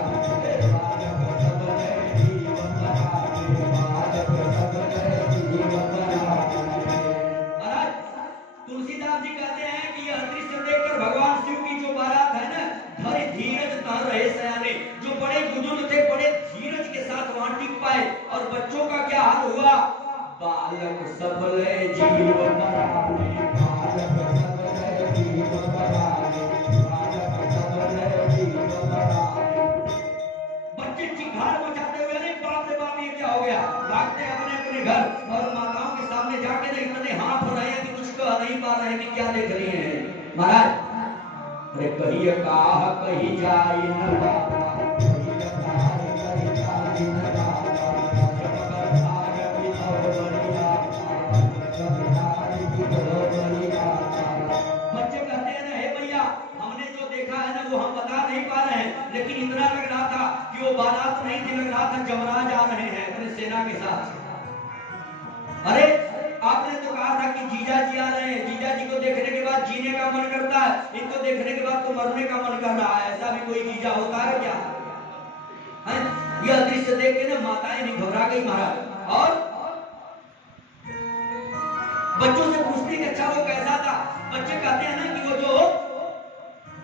तुलसीदास जी कहते हैं कि यह दृश्य देखकर भगवान शिव की जो बारात है ना, धरि धीरज कह रहे सयाने, जो बड़े बुजुर्ग थे बड़े धीरज के साथ वहां टिक पाए। और बच्चों का क्या हाल हुआ, बालक सबले जीव पराने, बालक सबले जीव पराने, बालक सबले जीव पराने। बच्चे चिल्लाहट मचाते हुए अरे बाप रे बाप ये क्या हो गया, भागते अपने अपने घर और माताओं के सामने जाके नहीं इतने हाथ हो रहे हैं कि कुछ कह नहीं पा रहे हैं कि क्या देख रही हैं महाराज। अरे कहिए काह कही जाए न बाबा, कहिए काह कही जाए न बाबा, जब कर भाग भी और बढ़िया मिला था जमराज आ रहे हैं अपने सेना के साथ। अरे आपने तो कहा था कि जीजा जी आ रहे हैं, जीजा जी को देखने के बाद जीने का मन करता है, इनको देखने के बाद तो मरने का मन कर रहा है। ऐसा भी कोई जीजा होता है क्या? यह दृश्य देख के ना माताएं भी घबरा गई महाराज। और बच्चों से पूछती कि अच्छा वो कैसा था? बच्चे कहते हैं ना कि वो जो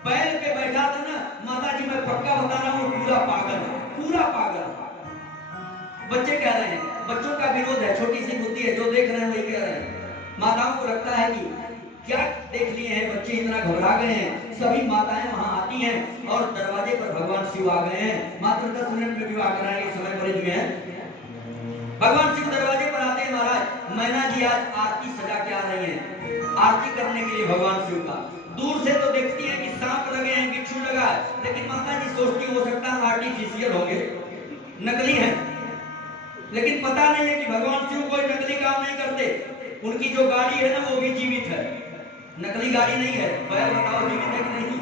बैल पे बैठा था ना, माता जी मैं पक्का बता रहा हूँ पूरा पागल, पूरा पागल। बच्चे कह रहे हैं, बच्चों का विरोध है, छोटी सी बुद्धि है, जो देख रहे हैं वही कह रहे हैं। माताओं को लगता है कि क्या देख लिए हैं, बच्चे इतना घबरा गए हैं। सभी माताएं वहां आती हैं और दरवाजे पर भगवान शिव आ गए हैं। मात्र 10 मिनट में विवाह कराने के समय पर हुए हैं। भगवान शिव दरवाजे पर आते हैं। महाराज मैना जी आज आरती सजा के आ रही हैं, आरती करने के लिए भगवान शिव का। दूर से तो देखती है कि सांप लगे हैं, बिच्छू लगा है, लेकिन माता जी सोचती हो सकता है आर्टिफिशियल होंगे, नकली है। लेकिन पता नहीं है कि भगवान शिव कोई नकली काम नहीं करते। उनकी जो गाड़ी है ना वो भी जीवित है, नकली गाड़ी नहीं है। बैल बताओ जीवित है कि नहीं?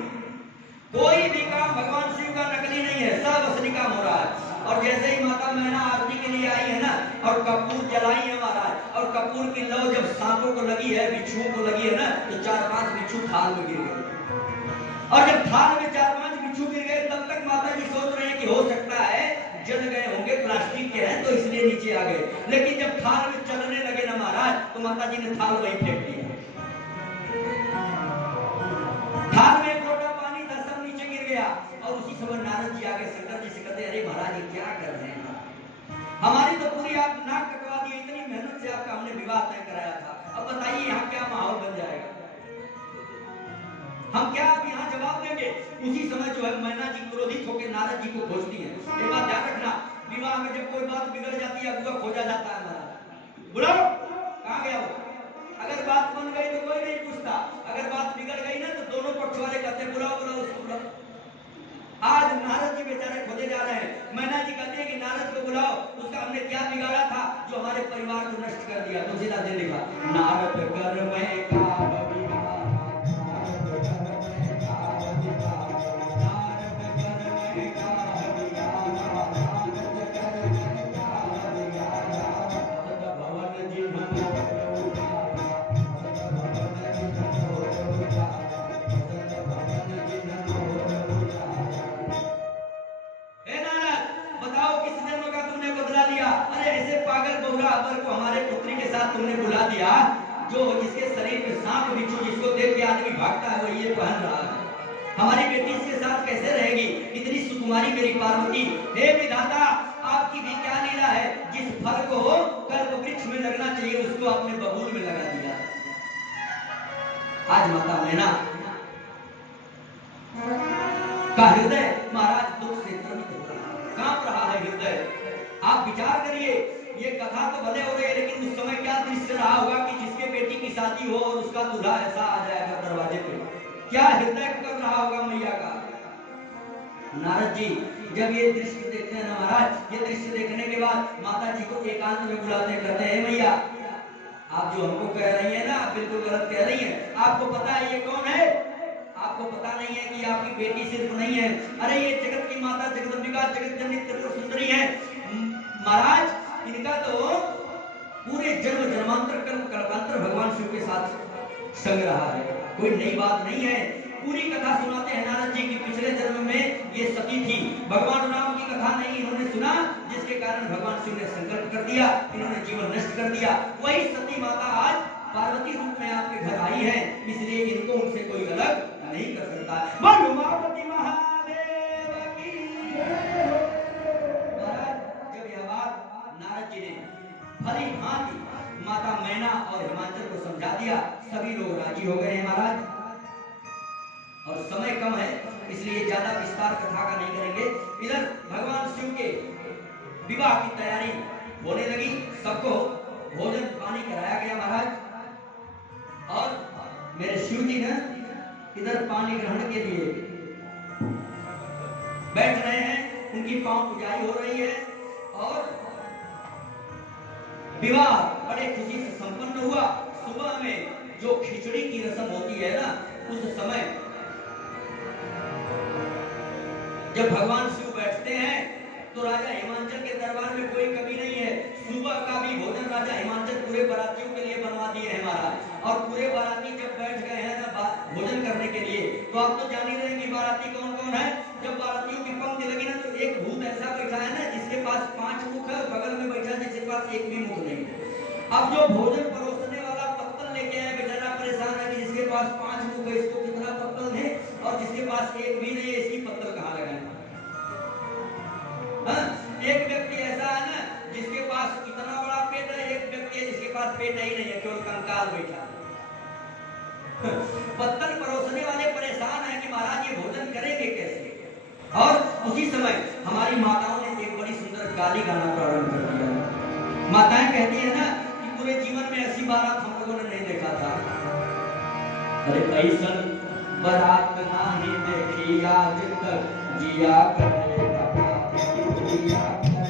कोई भी काम भगवान शिव का नकली नहीं है, सब असली काम हो रहा है। और जैसे ही माता मैना आरती के लिए आई है ना और कपूर जलाई है महाराज, और कपूर की लौ जब सांपों को लगी है, बिच्छुओं को लगी है ना, तो 4-5 बिच्छू थाल में गिर गए। और जब थाल में 4-5 बिच्छू गिर गए तब तक माता जी सोच रहे हैं कि हो सकता है जल गए होंगे, प्लास्टिक के हैं तो इसलिए नीचे आ गए। लेकिन जब थाल में चलने लगे ना महाराज, तो माता जी ने थाल वहीं फेंक दिया। थाल में एक लोटा पानी था, सब नीचे गिर गया। और उसी समय नारद जी आगे शंकर जी से कहते, अरे महाराज ये क्या कर रहे हैं? हमारी तो पूरी आप नाक कटवा दी, इतनी मेहनत से आपका हमने विवाह तय कराया था, अब बताइए यहाँ क्या माहौल बन जाएगा? हम क्या अब यहाँ जवाब देंगे? उसी समय जो है मैना जी क्रोधित होकर नारद जी को खोजती है। ये बात ध्यान रखना, विवाह में जब कोई बात बिगड़ जाती है अगुआ खोजा जाता है। महाराज बुलाओ, कहाँ गया वो? अगर बात बन गई तो कोई नहीं पूछता, अगर बात बिगड़ गई ना तो दोनों पक्ष वाले कहते हैं बुलाओ बुलाओ उसको बुलाओ। आज नारद जी बेचारे खोजे जा रहे हैं। मैना जी कहती है कि नारद को बुलाओ, उसका हमने क्या बिगाड़ा था जो हमारे परिवार को नष्ट कर दिया? तुलसीदास ने लिखा, नारद कर में का को हमारे पुत्री के साथ तुमने बुला दिया, जो जिसके शरीर में सांप बिच्छू जिसको देख के आदमी भागता है वो ये पहन रहा है। हमारी बेटी इसके साथ कैसे रहेगी? इतनी सुकुमारी मेरी पार्वती, हे विधाता आपकी भी क्या लीला है? जिस फल को कल्प वृक्ष में लगना चाहिए उसको आपने बबूल में लगा दिया। आज माता मैना का हृदय महाराज दुख से द्रवित हो रहा है, कांप रहा है हृदय। आप विचार करिए, ये कथा तो भले हो रही है, लेकिन उस समय क्या दृश्य रहा होगा कि जिसके बेटी की शादी हो और उसका दूल्हा ऐसा आ जाएगा दरवाजे पे, क्या हृदय कर रहा होगा मैया का। नारद जी जब ये दृश्य देखते हैं ना महाराज, ये दृश्य देखने के बाद माता जी को एकांत में बुलाते कहते हैं, मैया आप जो हमको कह रही है ना, आप बिल्कुल गलत कह रही हैं। आपको पता है ये कौन है? आपको पता नहीं है कि आपकी बेटी सिर्फ नहीं है, अरे ये जगत की माता जगदम्बिका जगत जननी त्रिपुर सुंदरी है महाराज। इनका तो पूरे जन्म जन्मांतर कर्म कल्पांतर भगवान शिव के साथ संग रहा है, कोई नई बात नहीं है। पूरी कथा सुनाते हैं नारद जी की पिछले जन्म में ये सती थी, भगवान राम की कथा नहीं इन्होंने सुना, जिसके कारण भगवान शिव ने संकल्प कर दिया, इन्होंने जीवन नष्ट कर दिया। वही सती माता आज पार्वती रूप में आपके घर आई है, इसलिए इनको उनसे कोई अलग नहीं कर सकता। बोलो पार्वती महादेव की जय। महाराज जब यह बात नारद जी ने भली भांति माता मैना और हिमाचल को समझा दिया, सभी लोग राजी हो गए हैं महाराज। और समय कम है इसलिए ज्यादा विस्तार कथा का नहीं करेंगे। इधर भगवान शिव के विवाह की तैयारी होने लगी, सबको भोजन पानी कराया गया महाराज। और मेरे शिव जी ने इधर पानी ग्रहण के लिए बैठ रहे हैं, उनकी पांव पुजाई हो रही है और विवाह बड़े खुशी से संपन्न हुआ। सुबह में जो खिचड़ी की रस्म होती है ना, उस समय जब भगवान शिव बैठते हैं तो राजा हिमांचल के दरबार में कोई कमी नहीं है। सुबह का भी भोजन राजा हिमांचल पूरे बारातियों के लिए बनवा दिए हैं महाराज। और पूरे बाराती जब बैठ गए हैं ना भोजन करने के लिए, तो आप तो जान ही रहे हैं कि बाराती कौन कौन है। जब बारातियों की पंक्ति लगी ना, तो एक भूत ऐसा बैठा है ना जिसके पास 5 मुख है, बगल में बैठा जिसके पास एक भी मुख नहीं है। अब जो भोजन परोसने वाला पत्तल लेके आया बेचारा परेशान है कि जिसके पास 5 मुख है इसको कितना पत्तल है, और जिसके पास एक भी नहीं है इसकी पत्तल कहाँ लगाए। एक व्यक्ति ऐसा है ना जिसके पास इतना बड़ा पेट है, एक व्यक्ति है जिसके पास पेट ही नहीं है, केवल कंकाल बैठा है। पत्तल परोसने वाले परेशान है कि महाराज ये भोजन करेंगे कैसे। और उसी समय हमारी माताओं ने एक बड़ी सुंदर गाली गाना प्रारंभ कर दिया। माताएं कहती है ना कि पूरे जीवन में ऐसी बारात हम लोगों ने नहीं देखा था। अरे ऐसा बारात नहीं देखी आज तक, जिया करे जिया करे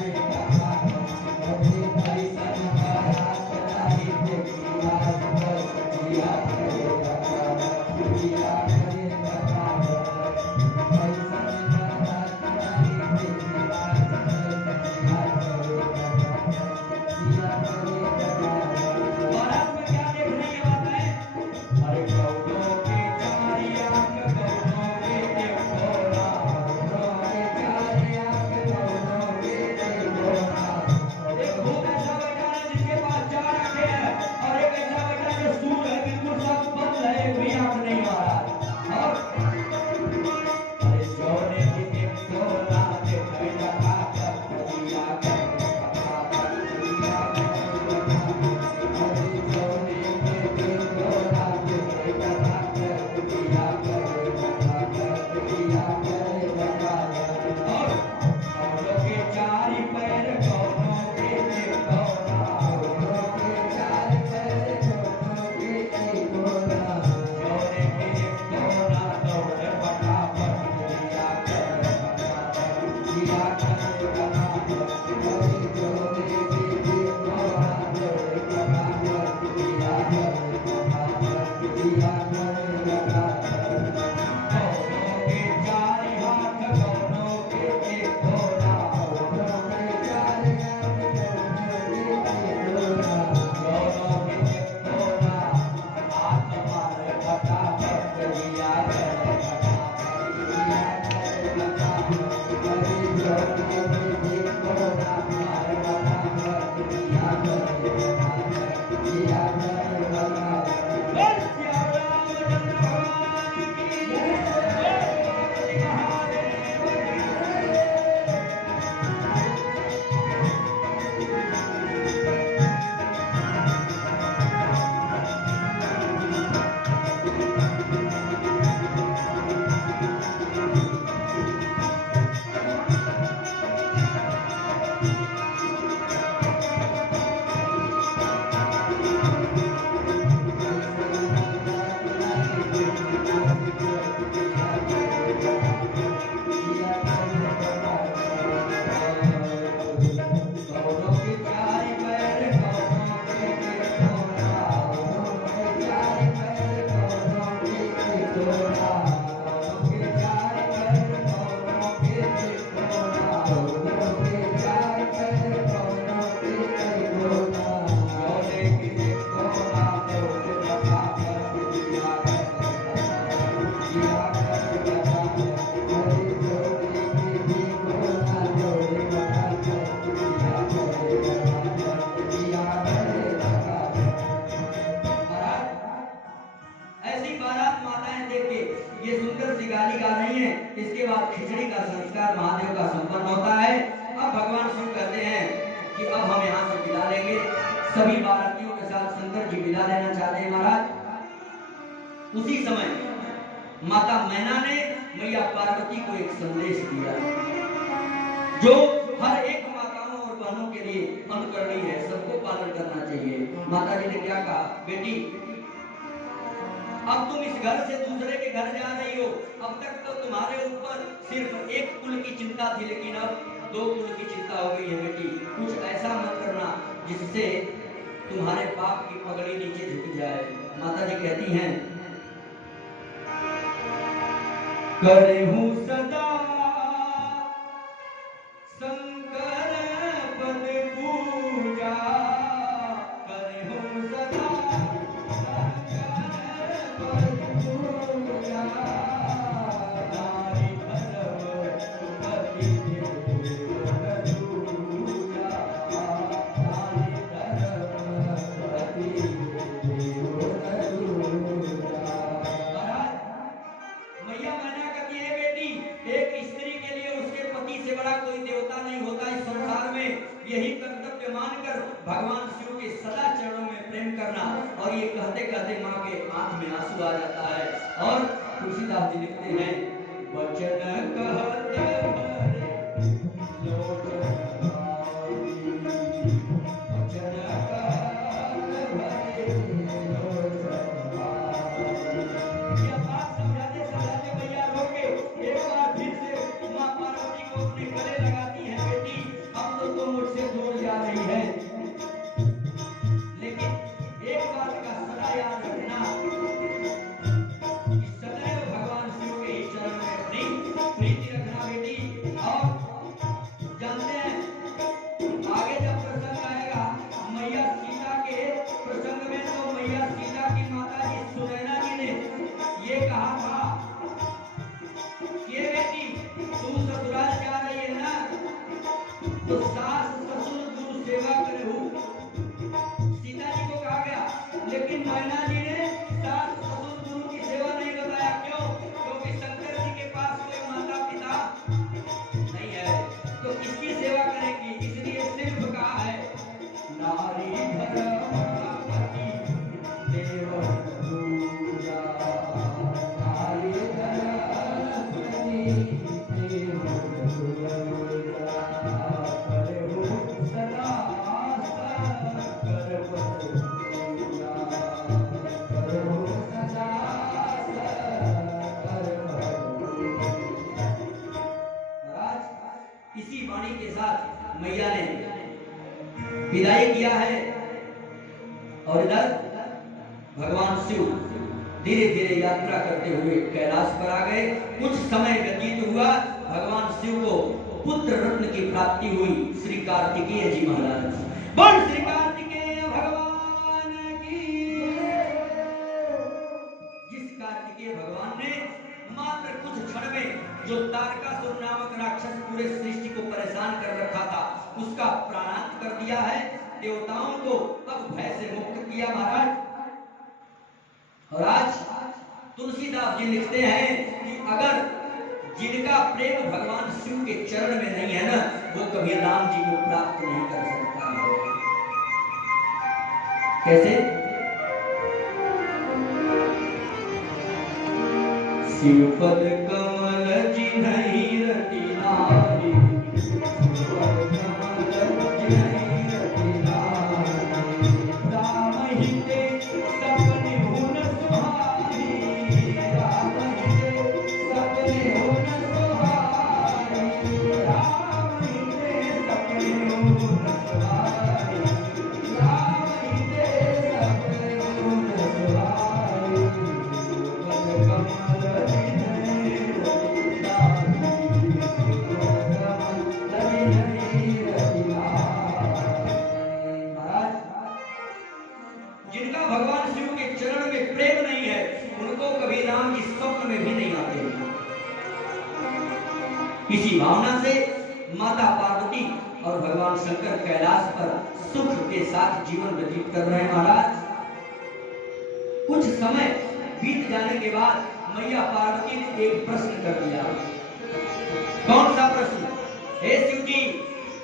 इसके बाद खिचड़ी का संस्कार महादेव का संपन्न होता है। अब भगवान शिव कहते हैं कि अब हम यहाँ से विदा लेंगे। सभी बारातियों के साथ शंकर जी विदा लेना चाहते हैं महाराज। उसी समय माता मैना ने मैया पार्वती को एक संदेश दिया जो हर एक माताओं और बहनों के लिए अनुकरणीय है, सबको पालन करना चाहिए। माता जी ने क्या कहा, बेटी अब तुम इस घर से दूसरे के घर जा रही हो। अब तक तो तुम्हारे ऊपर सिर्फ एक कुल की चिंता थी, लेकिन अब 2 कुल की चिंता हो गई है। बेटी कुछ ऐसा मत करना जिससे तुम्हारे पाप की पगड़ी नीचे झुक जाए। माता जी कहती हैं, करे हूँ सदा संग प्रेम करना। और ये कहते कहते माँ के आंख में आंसू आ जाता है। और तुलसीदास जी लिखते हैं, वचन कहते भरे लोचन भाई, वचन कहते भरे लोचन भाई। यह बात समझाते समझाते मैया रो के एक बार फिर से माँ पार्वती को अपने गले लगाती है, बेटी अब तो तुम मुझसे दूर जा रही है, लेकिन एक बात का सदा याद रखना कि सदैव भगवान शिव के ही चरण में अपनी प्रीति रखना बेटी। और जानते हैं आगे जब प्रसंग आएगा मैया सीता के प्रसंग में, तो मैया सीता की माता जी सुनैना जी ने ये कहा था कि बेटी तू ससुराल जा रही है ना, तो सास ससुर गुरु सेवा करे हो। सीता जी को कहा गया, लेकिन मैना जी ने सास ससुर गुरु की सेवा नहीं बताया। क्यों? क्योंकि शंकर जी के पास कोई माता पिता नहीं है, तो किसकी सेवा करेगी? इसलिए सिर्फ कहा है नारी धर्मपति देव पूजा, नारी धर्मपति देव पूजा, करे हो सदा कर पूजा, करे हो सदा महाराज इसी वाणी के साथ मैया ने विदाई किया है। और इधर भगवान शिव धीरे धीरे यात्रा करते हुए कैलाश पर आ गए। कुछ समय व्यतीत हुआ, भगवान शिव को पुत्र रत्न की प्राप्ति हुई। श्री कार्तिकेय जी महाराज, बोल श्री कार्तिकेय भगवान की। जिस कार्तिकेय भगवान ने मात्र कुछ क्षण में जो तारकासुर नामक राक्षस पूरे सृष्टि को परेशान कर रखा था, उसका प्राणांत कर दिया है, देवताओं को अब भय से मुक्त किया महाराज। और आज तुलसीदास जी लिखते हैं कि अगर जिनका प्रेम भगवान शिव के चरण में नहीं है ना, वो कभी राम जी को प्राप्त नहीं कर सकता है। कैसे? शिवपद कमल जिन्हहि रति नारी, शिवपद कमल जिन्हहि रति नारी, राम हिते सपने हुन सुहाई, राम हिते सपने हुन सुहाई, राम हिते सपने हुन सुहाई, राम हिते सपने हुन सुहाई, शिवपद कमल जिनका भगवान शिव के चरण में प्रेम नहीं है, उनको कभी राम जी स्वप्न में भी नहीं आते। इसी भावना से माता पार्वती और भगवान शंकर कैलाश पर सुख के साथ जीवन व्यतीत कर रहे हैं महाराज। कुछ समय बीत जाने के बाद मैया पार्वती ने एक प्रश्न कर दिया। कौन सा प्रश्न? हे शिव जी,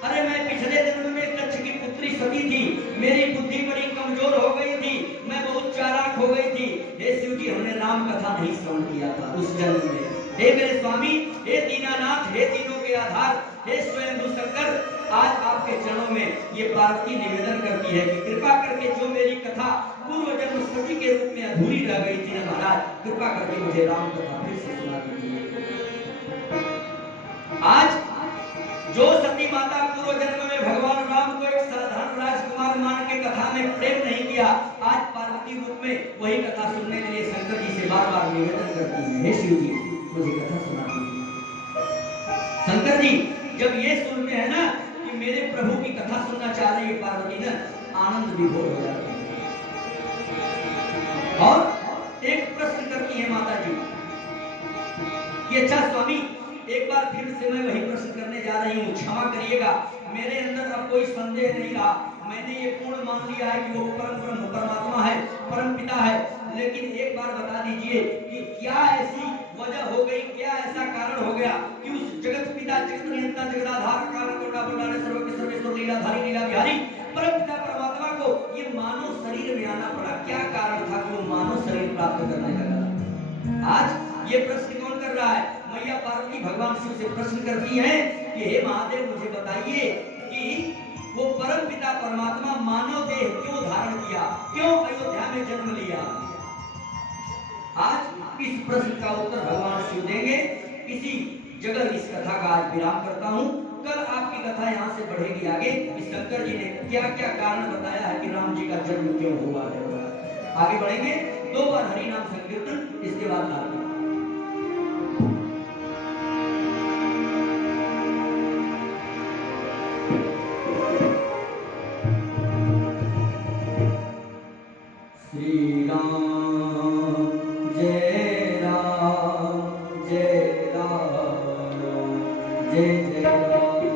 अरे मैं पिछले जन्म में कच्छ की पुत्री सती थी, मेरी बुद्धि बड़ी कमजोर हो गई थी, मैं बहुत चालाक हो गई थी। हे शिव जी, हमने राम कथा नहीं श्रवण किया था उस जन्म में। हे मेरे स्वामी, हे दीनानाथ, हे तीनों के आधार, हे स्वयं शंकर, आज आपके चरणों में ये पार्वती निवेदन करती है कि कृपा करके जो मेरी कथा पूर्व जन्म सती के रूप में अधूरी रह गई थी ना महाराज, कृपा करके मुझे राम कथा फिर से सुना दीजिए। आज जो सती माता पूर्व जन्म में भगवान राम को एक साधारण राजकुमार मान के कथा में प्रेम नहीं किया, आज पार्वती रूप में वही कथा सुनने के लिए शंकर जी से बार बार निवेदन करती है, हे शिव जी मुझे कथा सुना दीजिए। शंकर जी जब ये सुनते हैं ना कि मेरे प्रभु की कथा सुनना चाह रही है पार्वती ना, आनंद विभोर हो जाती है। और एक प्रश्न करती है माता जी कि अच्छा स्वामी, एक बार फिर से मैं वही प्रश्न करने जा रही हूँ, क्षमा करिएगा, मेरे अंदर अब कोई संदेह नहीं रहा, मैंने ये पूर्ण मान लिया है कि वो परम ब्रह्म परमात्मा है, परम पिता है। लेकिन एक बार बता दीजिए कि क्या ऐसी वजह हो गई, क्या ऐसा कारण हो गया कि उस जगत पिता जगत नियंता जगदाधार कारण कोटा बुलाने सर्वज्ञ सर्वेश्वर लीलाधारी लीला बिहारी परम पिता परमात्मा को को ये मानव शरीर में आना पड़ा? क्या कारण था कि वो मानव शरीर प्राप्त करने लगा? आज ये प्रश्न कौन कर रहा है? मैया पार्वती भगवान शिव से प्रश्न करती हैं कि हे महादेव, मुझे बताइए कि वो परम पिता परमात्मा मानव देह क्यों धारण किया, क्यों अयोध्या में जन्म लिया? आज इस प्रश्न का उत्तर भगवान शिव देंगे। इसी जगह इस कथा का आज विराम करता हूँ। कल आपकी कथा यहाँ से बढ़ेगी आगे। इस शंकर जी ने क्या क्या कारण बताया है कि राम जी का जन्म क्यों हुआ है। आगे बढ़ेंगे। 2 बार हरि नाम संकीर्तन, इसके बाद आरती। श्री राम जय राम जय राम जय जय राम। जय